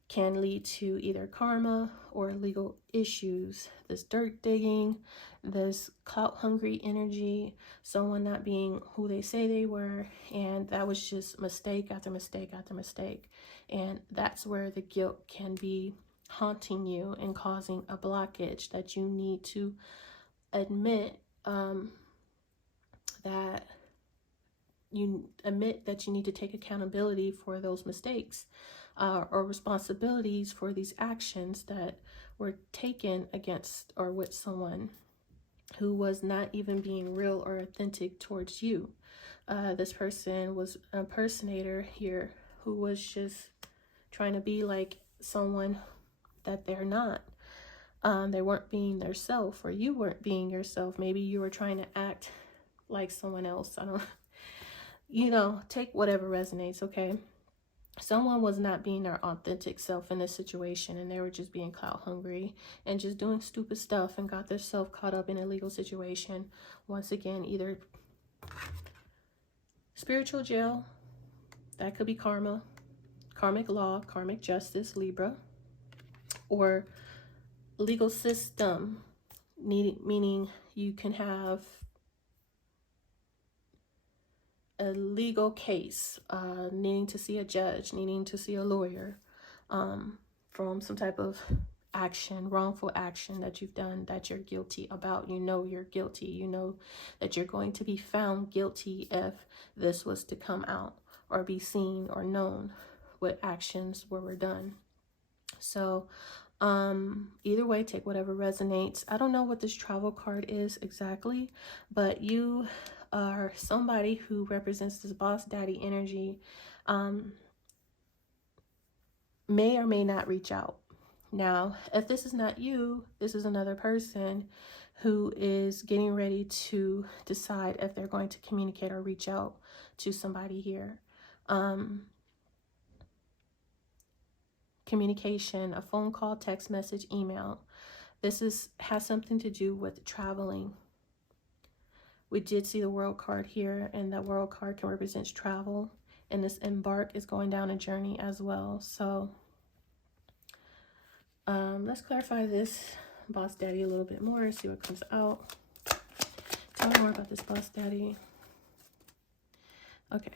can lead to either karma or legal issues. This dirt digging, this clout hungry energy, someone not being who they say they were, and that was just mistake after mistake after mistake. And that's where the guilt can be haunting you and causing a blockage that you need to admit that you need to take accountability for those mistakes or responsibilities for these actions that were taken against or with someone who was not even being real or authentic towards you. This person was an impersonator here who was just trying to be like someone that they're not. They weren't being their self, or you weren't being yourself. Maybe you were trying to act like someone else. I don't, you know, take whatever resonates, okay? Someone was not being their authentic self in this situation, and they were just being clout hungry and just doing stupid stuff and got themselves caught up in a legal situation. Once again, either spiritual jail, that could be karma, karmic law, karmic justice, Libra, or legal system, meaning you can have a legal case, needing to see a judge, needing to see a lawyer, from some type of action, wrongful action that you've done that you're guilty about. You know you're guilty. You know that you're going to be found guilty if this was to come out or be seen or known what actions were done. So either way, take whatever resonates. I don't know what this travel card is exactly, but you are somebody who represents this boss daddy energy, may or may not reach out. Now, if this is not you, this is another person who is getting ready to decide if they're going to communicate or reach out to somebody here. Communication, a phone call, text message, email. This has something to do with traveling. We did see the world card here, and that world card can represent travel, and this embark is going down a journey as well. So let's clarify this boss daddy a little bit more, see what comes out. Tell me more about this boss daddy. Okay,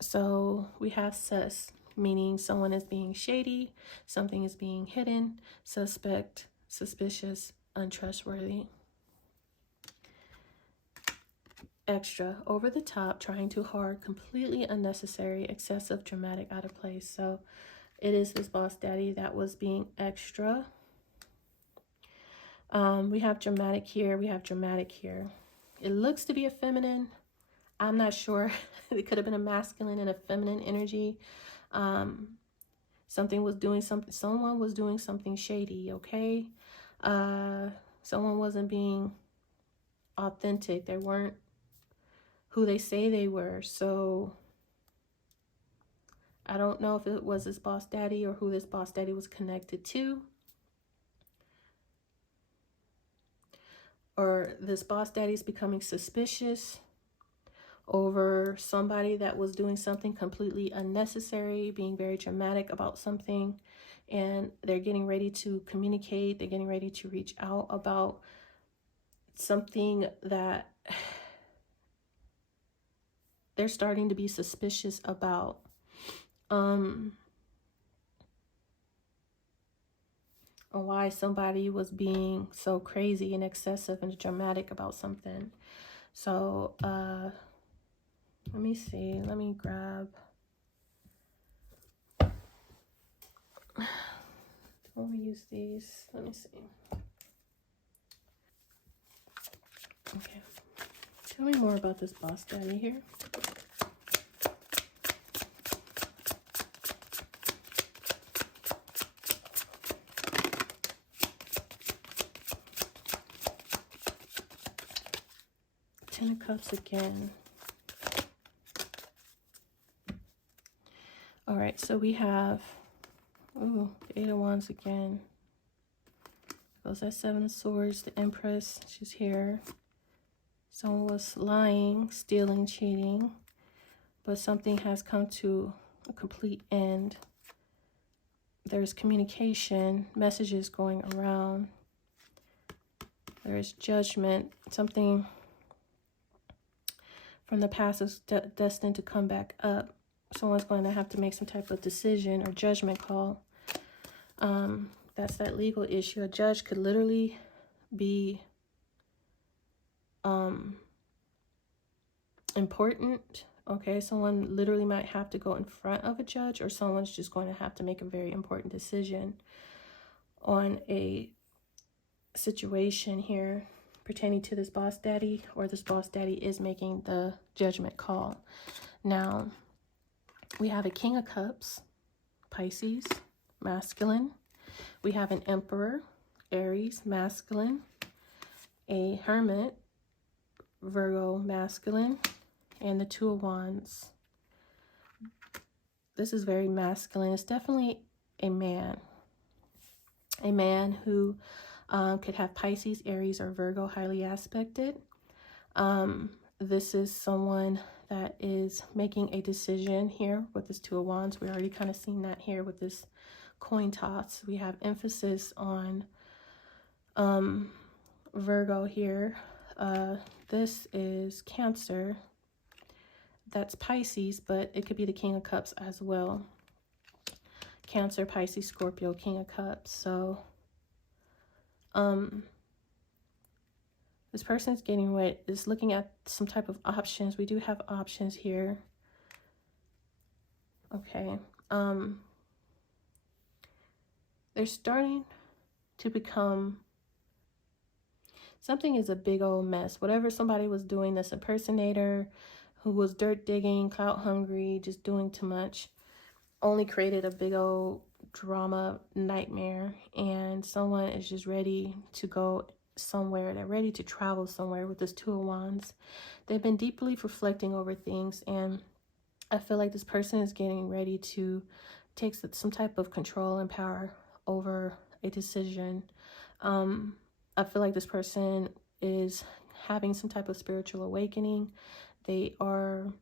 so we have sus, meaning someone is being shady, something is being hidden, suspect, suspicious, untrustworthy. Extra, over the top, trying too hard, completely unnecessary, excessive, dramatic, out of place. So it is this boss daddy that was being extra. We have dramatic here, we have dramatic here. It looks to be a feminine. I'm not sure. It could have been a masculine and a feminine energy. Someone was doing something shady, okay? Someone wasn't being authentic. They weren't who they say they were. So I don't know if it was this boss daddy or who this boss daddy was connected to. Or this boss daddy is becoming suspicious over somebody that was doing something completely unnecessary, being very dramatic about something, and they're getting ready to communicate, they're getting ready to reach out about something that they're starting to be suspicious about. Or why somebody was being so crazy and excessive and dramatic about something. So let me see, let me grab, let me use these, let me see. Okay, tell me more about this boss daddy here. Ten of Cups again. All right, so we have, oh, the Eight of Wands again. Goes that Seven of Swords, the Empress, she's here. Someone was lying, stealing, cheating, but something has come to a complete end. There's communication, messages going around. There is judgment, something from the past is destined to come back up. Someone's going to have to make some type of decision or judgment call. That's that legal issue. A judge could literally be important. Okay, someone literally might have to go in front of a judge, or someone's just going to have to make a very important decision on a situation here pertaining to this boss daddy, or this boss daddy is making the judgment call. Now, we have a King of Cups, Pisces, masculine. We have an Emperor, Aries, masculine. A Hermit, Virgo, masculine. And the Two of Wands. This is very masculine. It's definitely a man. A man who could have Pisces, Aries, or Virgo highly aspected. This is someone that is making a decision here with this Two of Wands. We already kind of seen that here with this coin toss. We have emphasis on Virgo here. This is Cancer. That's Pisces, but it could be the King of Cups as well. Cancer, Pisces, Scorpio, King of Cups. So, this person's getting ready, is looking at some type of options. We do have options here. Okay. They're starting to become, something is a big old mess. Whatever somebody was doing, this impersonator who was dirt digging, clout hungry, just doing too much, only created a big old drama nightmare. And someone is just ready to go somewhere. They're ready to travel somewhere with this Two of Wands. They've been deeply reflecting over things, and I feel like this person is getting ready to take some type of control and power over a decision. I feel like this person is having some type of spiritual awakening. They are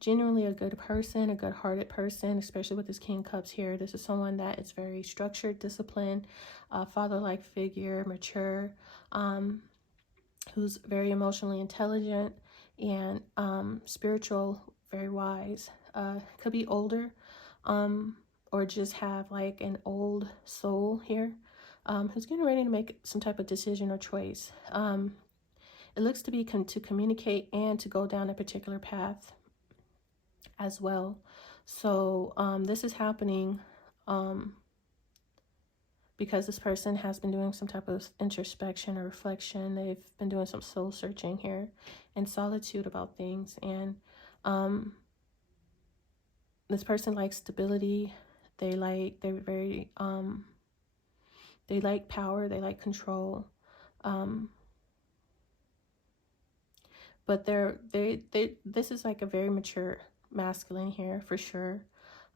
genuinely a good person, a good-hearted person, especially with this King of Cups here. This is someone that is very structured, disciplined, father-like figure, mature, who's very emotionally intelligent and spiritual, very wise. Could be older, or just have like an old soul here, who's getting ready to make some type of decision or choice. It looks to be to communicate and to go down a particular path as well. So this is happening because this person has been doing some type of introspection or reflection. They've been doing some soul searching here and solitude about things. And this person likes stability. They're very they like power, they like control. But this is like a very mature masculine here for sure.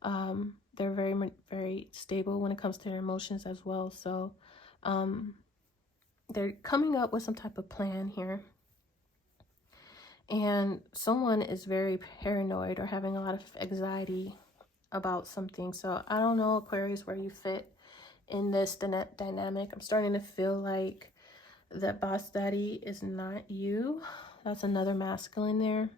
They're very stable when it comes to their emotions as well. So they're coming up with some type of plan here. And someone is very paranoid or having a lot of anxiety about something. So I don't know, Aquarius, where you fit in this dynamic. I'm starting to feel like that boss daddy is not you. That's another masculine there.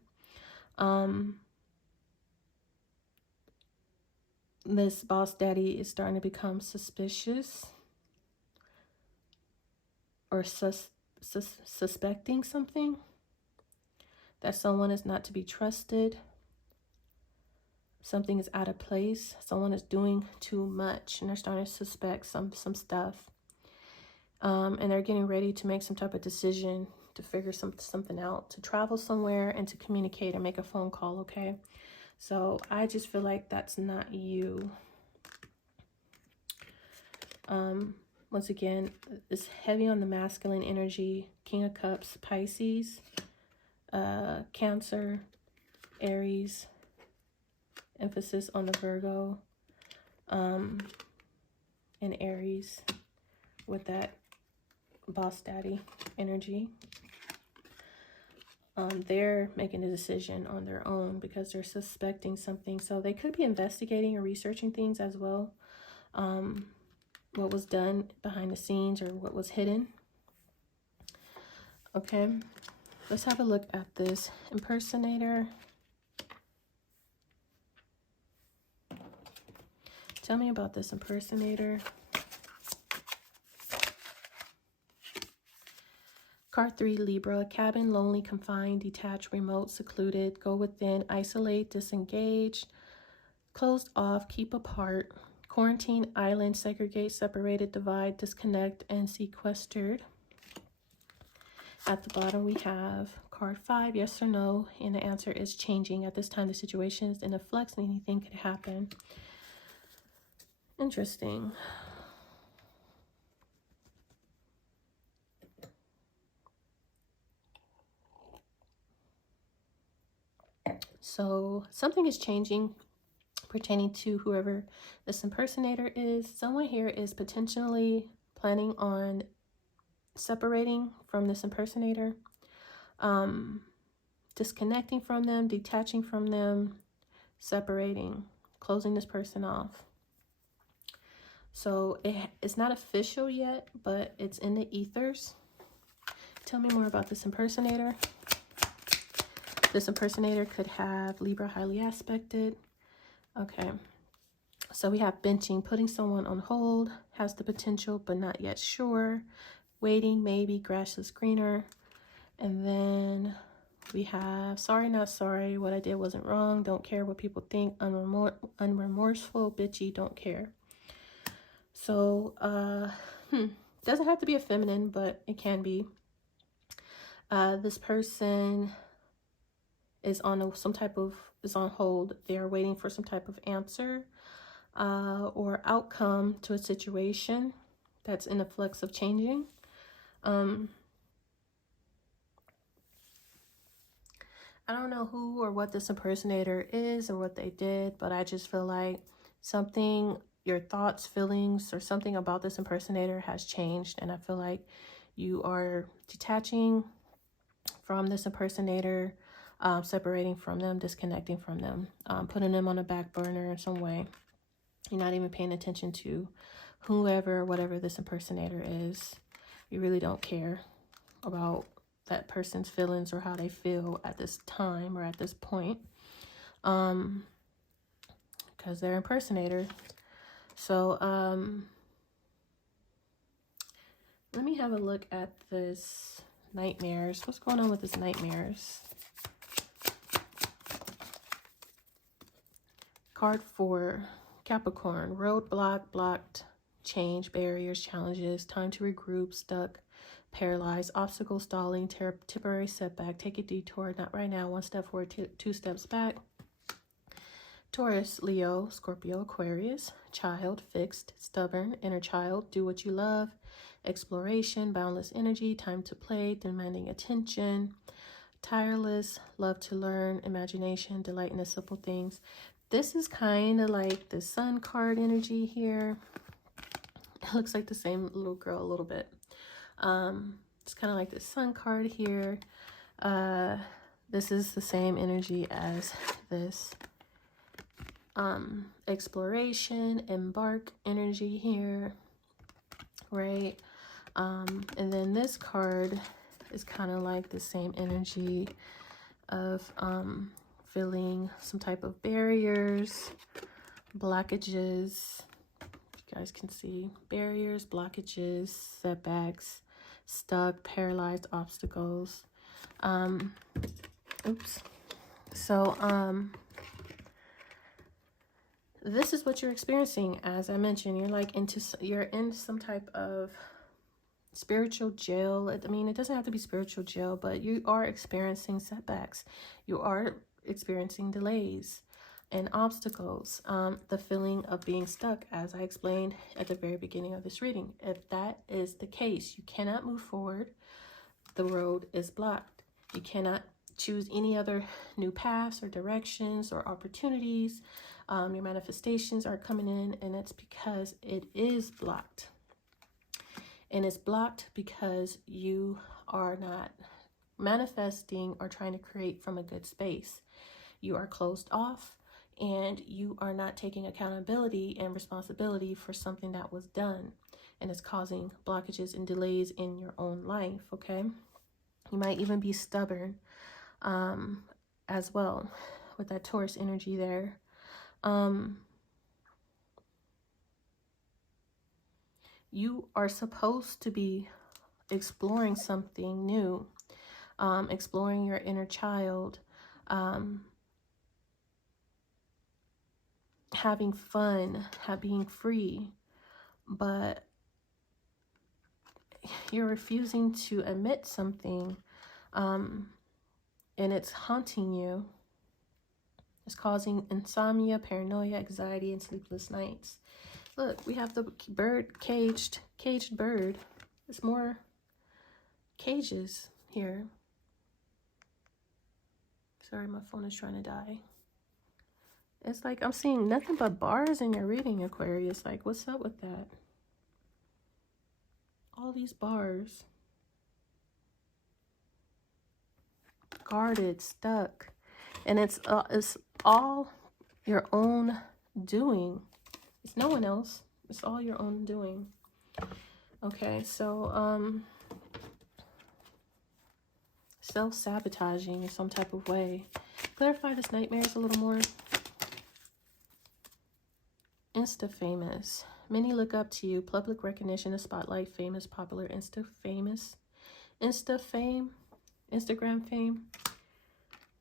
This boss daddy is starting to become suspicious or suspecting something, that someone is not to be trusted. Something is out of place. Someone is doing too much, and they're starting to suspect some stuff. And they're getting ready to make some type of decision to figure something out, to travel somewhere and to communicate and make a phone call, okay? So I just feel like that's not you. Once again, it's heavy on the masculine energy. King of Cups, Pisces, Cancer, Aries, emphasis on the Virgo, and Aries with that boss daddy energy. They're making a decision on their own because they're suspecting something. So they could be investigating or researching things as well. What was done behind the scenes or what was hidden. Okay, let's have a look at this impersonator. Tell me about this impersonator. Card 3, Libra, cabin, lonely, confined, detached, remote, secluded, go within, isolate, disengage, closed off, keep apart, quarantine, island, segregate, separated, divide, disconnect, and sequestered. At the bottom, we have card 5, yes or no, and the answer is changing. At this time, the situation is in a flux and anything could happen. Interesting. So something is changing pertaining to whoever this impersonator is. Someone here is potentially planning on separating from this impersonator, disconnecting from them, detaching from them, separating, closing this person off. So it's not official yet, but it's in the ethers. Tell me more about this impersonator. This impersonator could have Libra highly aspected. Okay. So we have benching, putting someone on hold, has the potential but not yet sure, waiting, maybe, grass is greener. And then we have sorry, not sorry, what I did wasn't wrong, don't care what people think, unremorseful, bitchy, don't care. So, doesn't have to be a feminine, but it can be. This person is on is on hold. They are waiting for some type of answer or outcome to a situation that's in a flux of changing. I don't know who or what this impersonator is or what they did, but I just feel like something, your thoughts, feelings, or something about this impersonator has changed. And I feel like you are detaching from this impersonator, separating from them, disconnecting from them, putting them on a back burner in some way. You're not even paying attention to whoever, whatever this impersonator is. You really don't care about that person's feelings or how they feel at this time or at this point, because they're impersonator. So let me have a look at this nightmares. What's going on with this nightmares? Card 4, Capricorn, roadblock, blocked, change, barriers, challenges, time to regroup, stuck, paralyzed, obstacle, stalling, temporary setback, take a detour, not right now, one step forward, two steps back. Taurus, Leo, Scorpio, Aquarius, child, fixed, stubborn, inner child, do what you love, exploration, boundless energy, time to play, demanding attention, tireless, love to learn, imagination, delight in the simple things. This is kind of like the Sun card energy here. It looks like the same little girl a little bit. It's kind of like the Sun card here. This is the same energy as this exploration, embark energy here, right? And then this card is kind of like the same energy of feeling some type of barriers, blockages. You guys can see barriers, blockages, setbacks, stuck, paralyzed, obstacles. So this is what you're experiencing. As I mentioned, you're in some type of spiritual jail. I mean, it doesn't have to be spiritual jail, but you are experiencing setbacks. You are experiencing delays and obstacles. The feeling of being stuck, as I explained at the very beginning of this reading. If that is the case, you cannot move forward. The road is blocked. You cannot choose any other new paths or directions or opportunities. Your manifestations are coming in, and it's because it is blocked. And it's blocked because you are not manifesting or trying to create from a good space. You are closed off, and you are not taking accountability and responsibility for something that was done, and it's causing blockages and delays in your own life, okay? You might even be stubborn as well with that Taurus energy there. You are supposed to be exploring something new, exploring your inner child, having fun, being free, but you're refusing to admit something, and it's haunting you. It's causing insomnia, paranoia, anxiety, and sleepless nights. Look, we have the bird, caged bird. There's more cages here. Sorry, my phone is trying to die. It's like I'm seeing nothing but bars in your reading, Aquarius. Like, what's up with that? All these bars. Guarded, stuck. And it's all your own doing. It's no one else. It's all your own doing. Okay, so self-sabotaging in some type of way. Clarify this nightmares a little more. Insta-famous. Many look up to you. Public recognition, a spotlight, famous, popular, Insta-famous. Insta-fame, Instagram fame.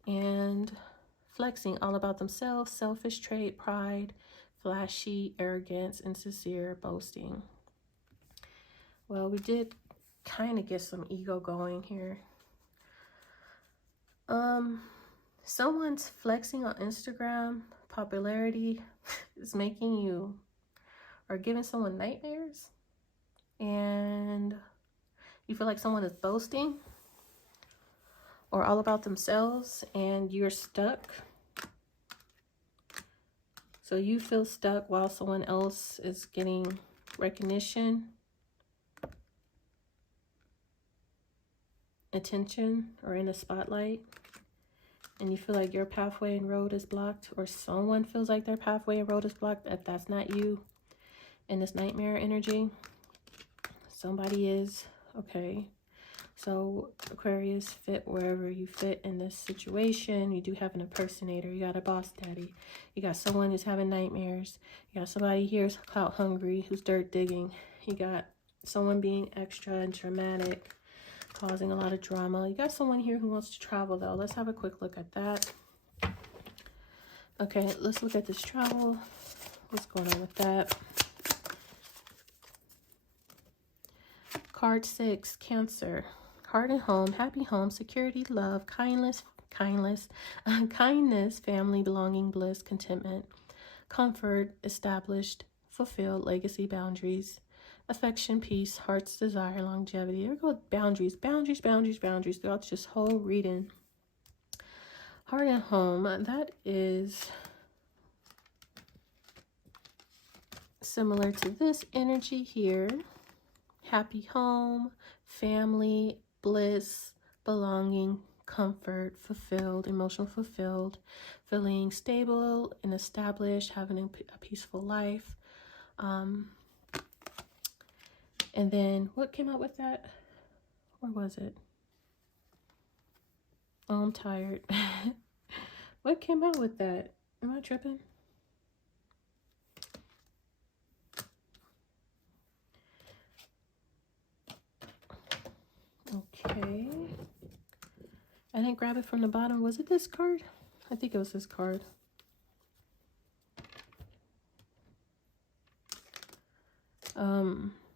And flexing, all about themselves, selfish trait, pride, flashy, arrogance, insincere, boasting. Well, we did kind of get some ego going here. Someone's flexing on Instagram, popularity is making you, or giving someone nightmares, and you feel like someone is boasting or all about themselves and you're stuck. So you feel stuck while someone else is getting recognition, attention, or in a spotlight. And you feel like your pathway and road is blocked, or someone feels like their pathway and road is blocked, if that's not you in this nightmare energy. Somebody is. Okay. So Aquarius, fit wherever you fit in this situation. You do have an impersonator. You got a boss daddy. You got someone who's having nightmares. You got somebody here who's clout hungry, who's dirt digging. You got someone being extra and dramatic, causing a lot of drama. You got someone here who wants to travel, though. Let's have a quick look at that. Okay, let's look at this travel. What's going on with that? Card 6, Cancer. Heart and home, happy home, security, love, kindness, family, belonging, bliss, contentment, comfort, established, fulfilled, legacy, boundaries, affection, peace, heart's desire, longevity. There we go with boundaries, boundaries, boundaries, boundaries throughout this whole reading. Heart and home, that is similar to this energy here. Happy home, family, bliss, belonging, comfort, fulfilled, emotional fulfilled, feeling stable and established, having a peaceful life. And then what came out with that? Or was it? Oh, I'm tired. What came out with that? Am I tripping? Okay. I didn't grab it from the bottom. Was it this card? I think it was this card.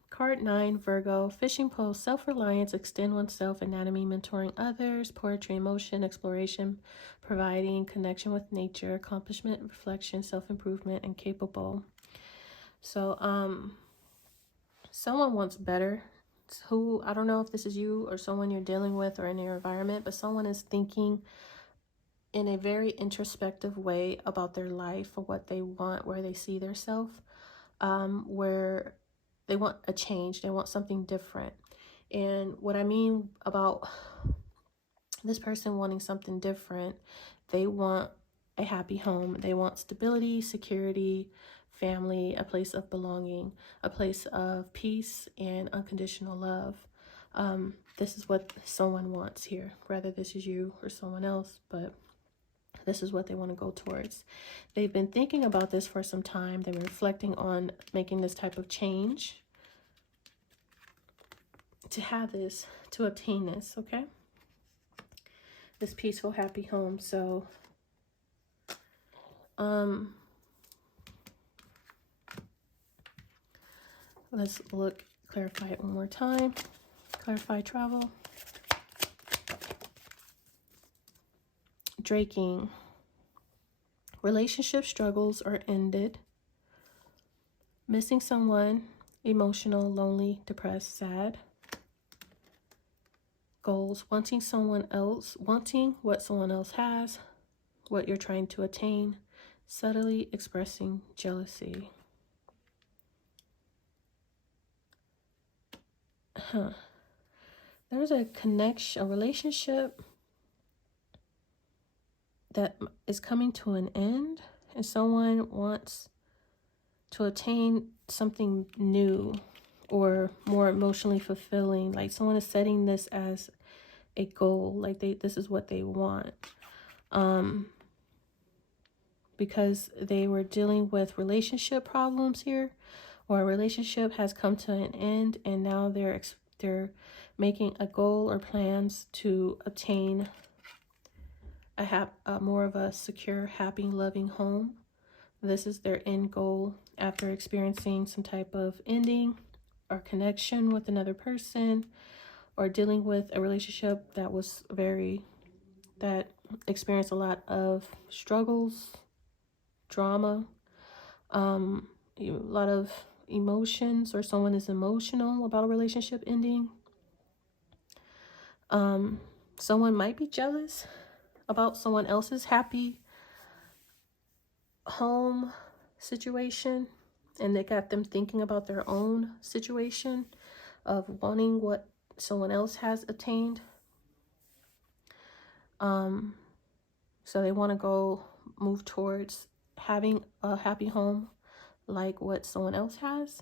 Card 9, Virgo. Fishing pole, self-reliance, extend oneself, anatomy, mentoring others, poetry, emotion, exploration, providing connection with nature, accomplishment, reflection, self-improvement, and capable. So, someone wants better. Who, I don't know if this is you or someone you're dealing with or in your environment, but someone is thinking in a very introspective way about their life, or what they want, where they see themselves, where they want a change, they want something different. And what I mean about this person wanting something different, they want a happy home, they want stability, security, family, a place of belonging, a place of peace and unconditional love. This is what someone wants here, whether this is you or someone else, but this is what they want to go towards. They've been thinking about this for some time. They're reflecting on making this type of change to have this, to obtain this, okay? This peaceful, happy home. So, let's look, clarify it one more time. Clarify travel. Draking. Relationship struggles are ended. Missing someone, emotional, lonely, depressed, sad. Goals, wanting what someone else has, what you're trying to attain, subtly expressing jealousy. There's a connection, a relationship that is coming to an end, and someone wants to attain something new or more emotionally fulfilling. Like someone is setting this as a goal, like this is what they want, because they were dealing with relationship problems here, or a relationship has come to an end, and now they're making a goal or plans to obtain a more of a secure, happy, loving home. This is their end goal after experiencing some type of ending or connection with another person, or dealing with a relationship that was that experienced a lot of struggles, drama, a lot of emotions, or someone is emotional about a relationship ending. Someone might be jealous about someone else's happy home situation, and they got them thinking about their own situation of wanting what someone else has attained. So they want to move towards having a happy home like what someone else has.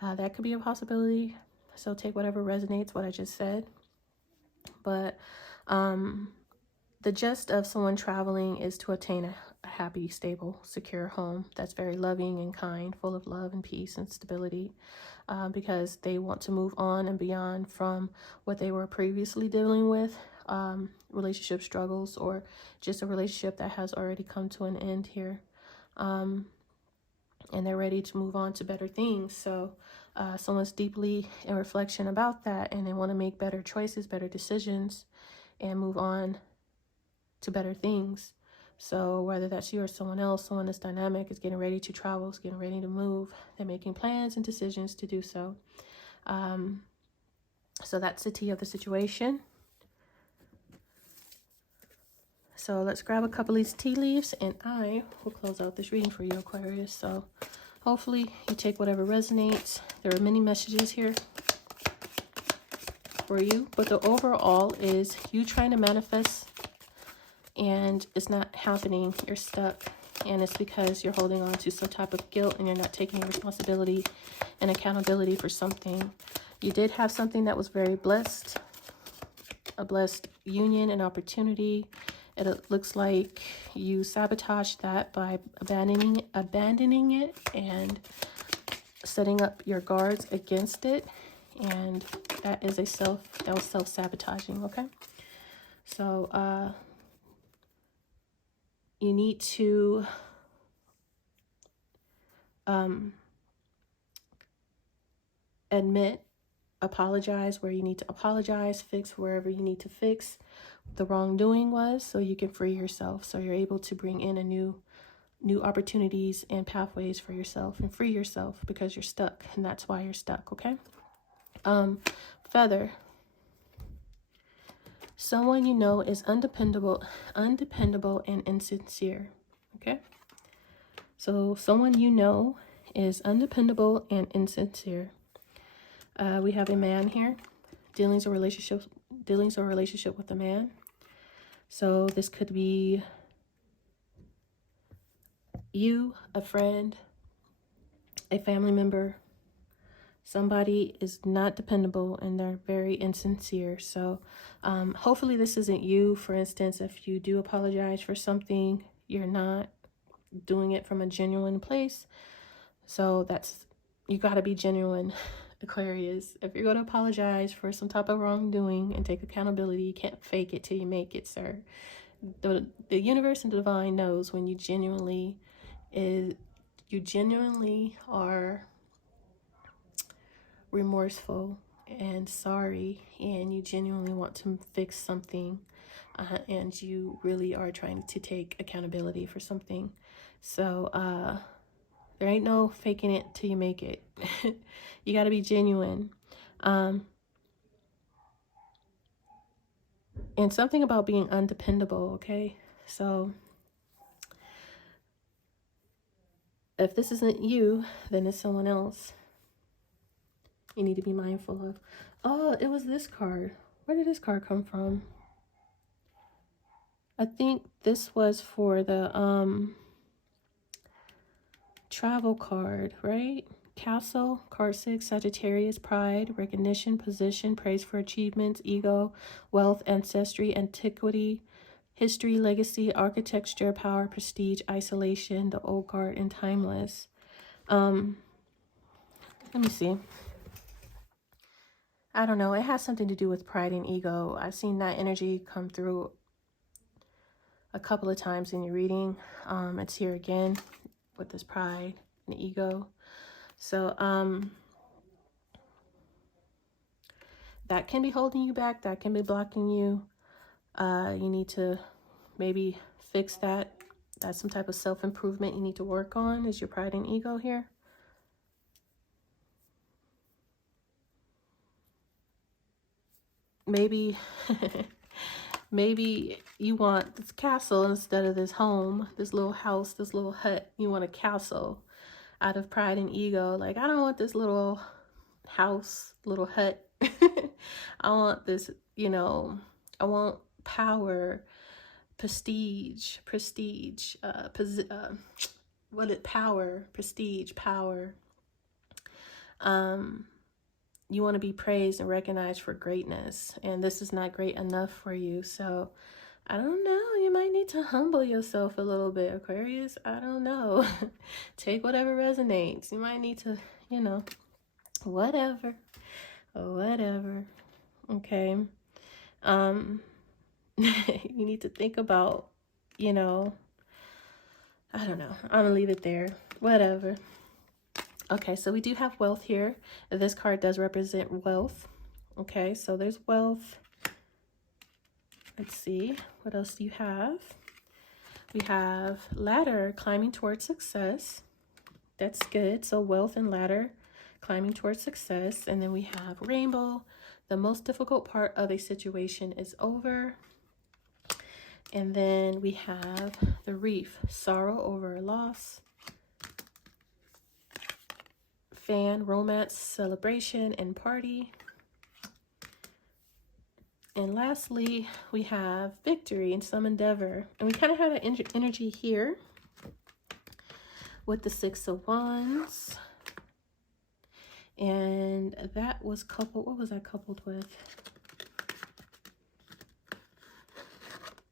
That could be a possibility. So take whatever resonates, what I just said. But the gist of someone traveling is to attain a happy, stable, secure home that's very loving and kind, full of love and peace and stability, because they want to move on and beyond from what they were previously dealing with, relationship struggles, or just a relationship that has already come to an end here. And they're ready to move on to better things. So someone's deeply in reflection about that, and they want to make better choices, better decisions, and move on to better things. So whether that's you or someone else, someone that's dynamic, is getting ready to travel, is getting ready to move. They're making plans and decisions to do so. So that's the tea of the situation. So let's grab a couple of these tea leaves, and I will close out this reading for you, Aquarius. So hopefully you take whatever resonates. There are many messages here for you, but the overall is you trying to manifest and it's not happening. You're stuck, and it's because you're holding on to some type of guilt, and you're not taking responsibility and accountability for something. You did have something that was very blessed, a blessed union and opportunity. It looks like you sabotaged that by abandoning it and setting up your guards against it, and that was self-sabotaging. Okay, so you need to admit, apologize where you need to apologize, fix wherever you need to fix the wrongdoing was, so you can free yourself, so you're able to bring in a new opportunities and pathways for yourself and free yourself, because you're stuck, and that's why you're stuck. Okay. Feather. Someone you know is undependable and insincere. Okay. So someone you know is undependable and insincere. We have a man here, dealing with a relationship with a man. So this could be you, a friend, a family member. Somebody is not dependable and they're very insincere. So hopefully this isn't you. For instance, if you do apologize for something, you're not doing it from a genuine place. So you got to be genuine Aquarius. If you're going to apologize for some type of wrongdoing and take accountability, you can't fake it till you make it, sir. The universe and the divine knows when you genuinely are remorseful and sorry, and you genuinely want to fix something, and you really are trying to take accountability for something. So there ain't no faking it till you make it. You got to be genuine. And something about being undependable, okay? So if this isn't you, then it's someone else you need to be mindful of. Oh, it was this card. Where did this card come from? I think this was for the travel card, right? Castle, card 6, Sagittarius, pride, recognition, position, praise for achievements, ego, wealth, ancestry, antiquity, history, legacy, architecture, power, prestige, isolation, the old guard, and timeless. Let me see. I don't know. It has something to do with pride and ego. I've seen that energy come through a couple of times in your reading. It's here again with this pride and ego. So that can be holding you back. That can be blocking you. You need to maybe fix that. That's some type of self-improvement you need to work on, is your pride and ego here. Maybe maybe you want this castle instead of this home, this little house, this little hut. You want a castle out of pride and ego. Like, I don't want this little house, little hut. I want this, I want power, prestige, power, prestige, power. You want to be praised and recognized for greatness, and this is not great enough for you. So I don't know, you might need to humble yourself a little bit, Aquarius. I don't know. Take whatever resonates. You might need to, whatever. Okay. You need to think about, I don't know. I'm gonna leave it there. Whatever. Okay, so we do have wealth here. This card does represent wealth. Okay, so there's wealth. Let's see, what else do you have? We have ladder, climbing towards success. That's good. So wealth and ladder, climbing towards success. And then we have rainbow. The most difficult part of a situation is over. And then we have the reef, sorrow over a loss. Fan, romance, celebration, and party. And lastly, we have victory and some endeavor. And we kind of have that energy here with the 6 of Wands. And that was coupled, what was that coupled with?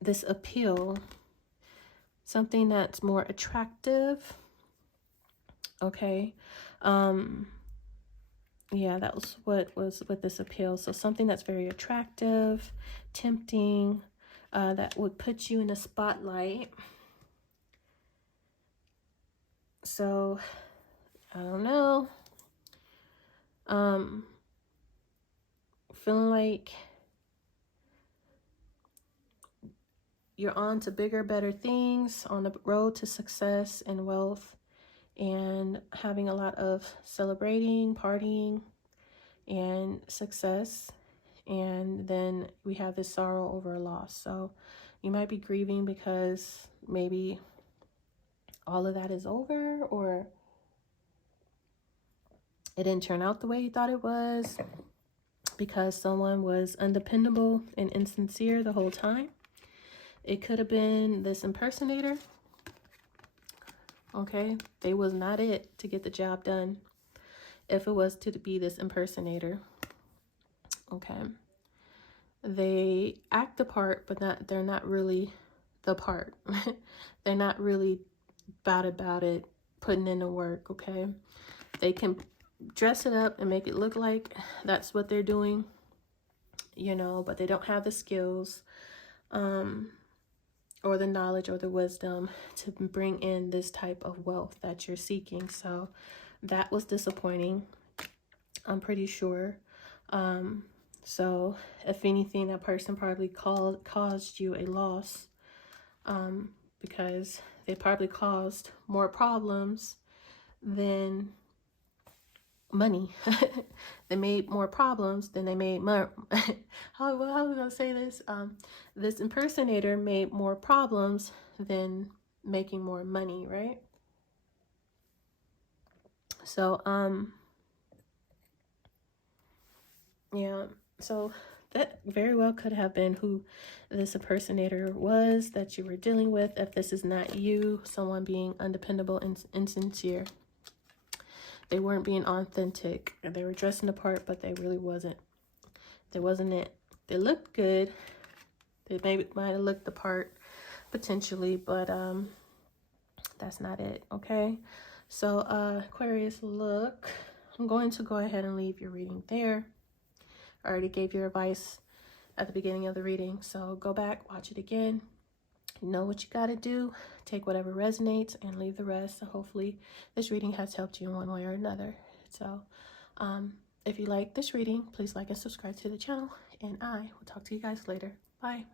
This appeal, something that's more attractive. Okay. Yeah, that was what was with this appeal. So something that's very attractive, tempting, that would put you in the spotlight. So, I don't know. Feeling like you're on to bigger, better things, on the road to success and wealth, and having a lot of celebrating, partying, and success. And then we have this sorrow over a loss. So you might be grieving because maybe all of that is over, or it didn't turn out the way you thought it was, because someone was undependable and insincere the whole time. It could have been this impersonator. Okay, they was not it to get the job done. If it was to be this impersonator, okay, they act the part, but they're not really the part. They're not really about it, putting in the work. Okay, they can dress it up and make it look like that's what they're doing, you know, but they don't have the skills or the knowledge or the wisdom to bring in this type of wealth that you're seeking. So that was disappointing, I'm pretty sure. So if anything, that person probably caused you a loss, because they probably caused more problems than money. They made more problems than they made more. How was I gonna say this? This impersonator made more problems than making more money, right? So yeah, so that very well could have been who this impersonator was that you were dealing with. If this is not you, someone being undependable and insincere. They weren't being authentic. They were dressing the part, but they really wasn't. They wasn't it. They looked good. They might have looked the part potentially, but that's not it. Okay. So Aquarius, look, I'm going to go ahead and leave your reading there. I already gave your advice at the beginning of the reading, so go back, watch it again. You know what you got to do. Take whatever resonates and leave the rest. So hopefully this reading has helped you in one way or another. So if you like this reading, please like and subscribe to the channel, and I will talk to you guys later. Bye.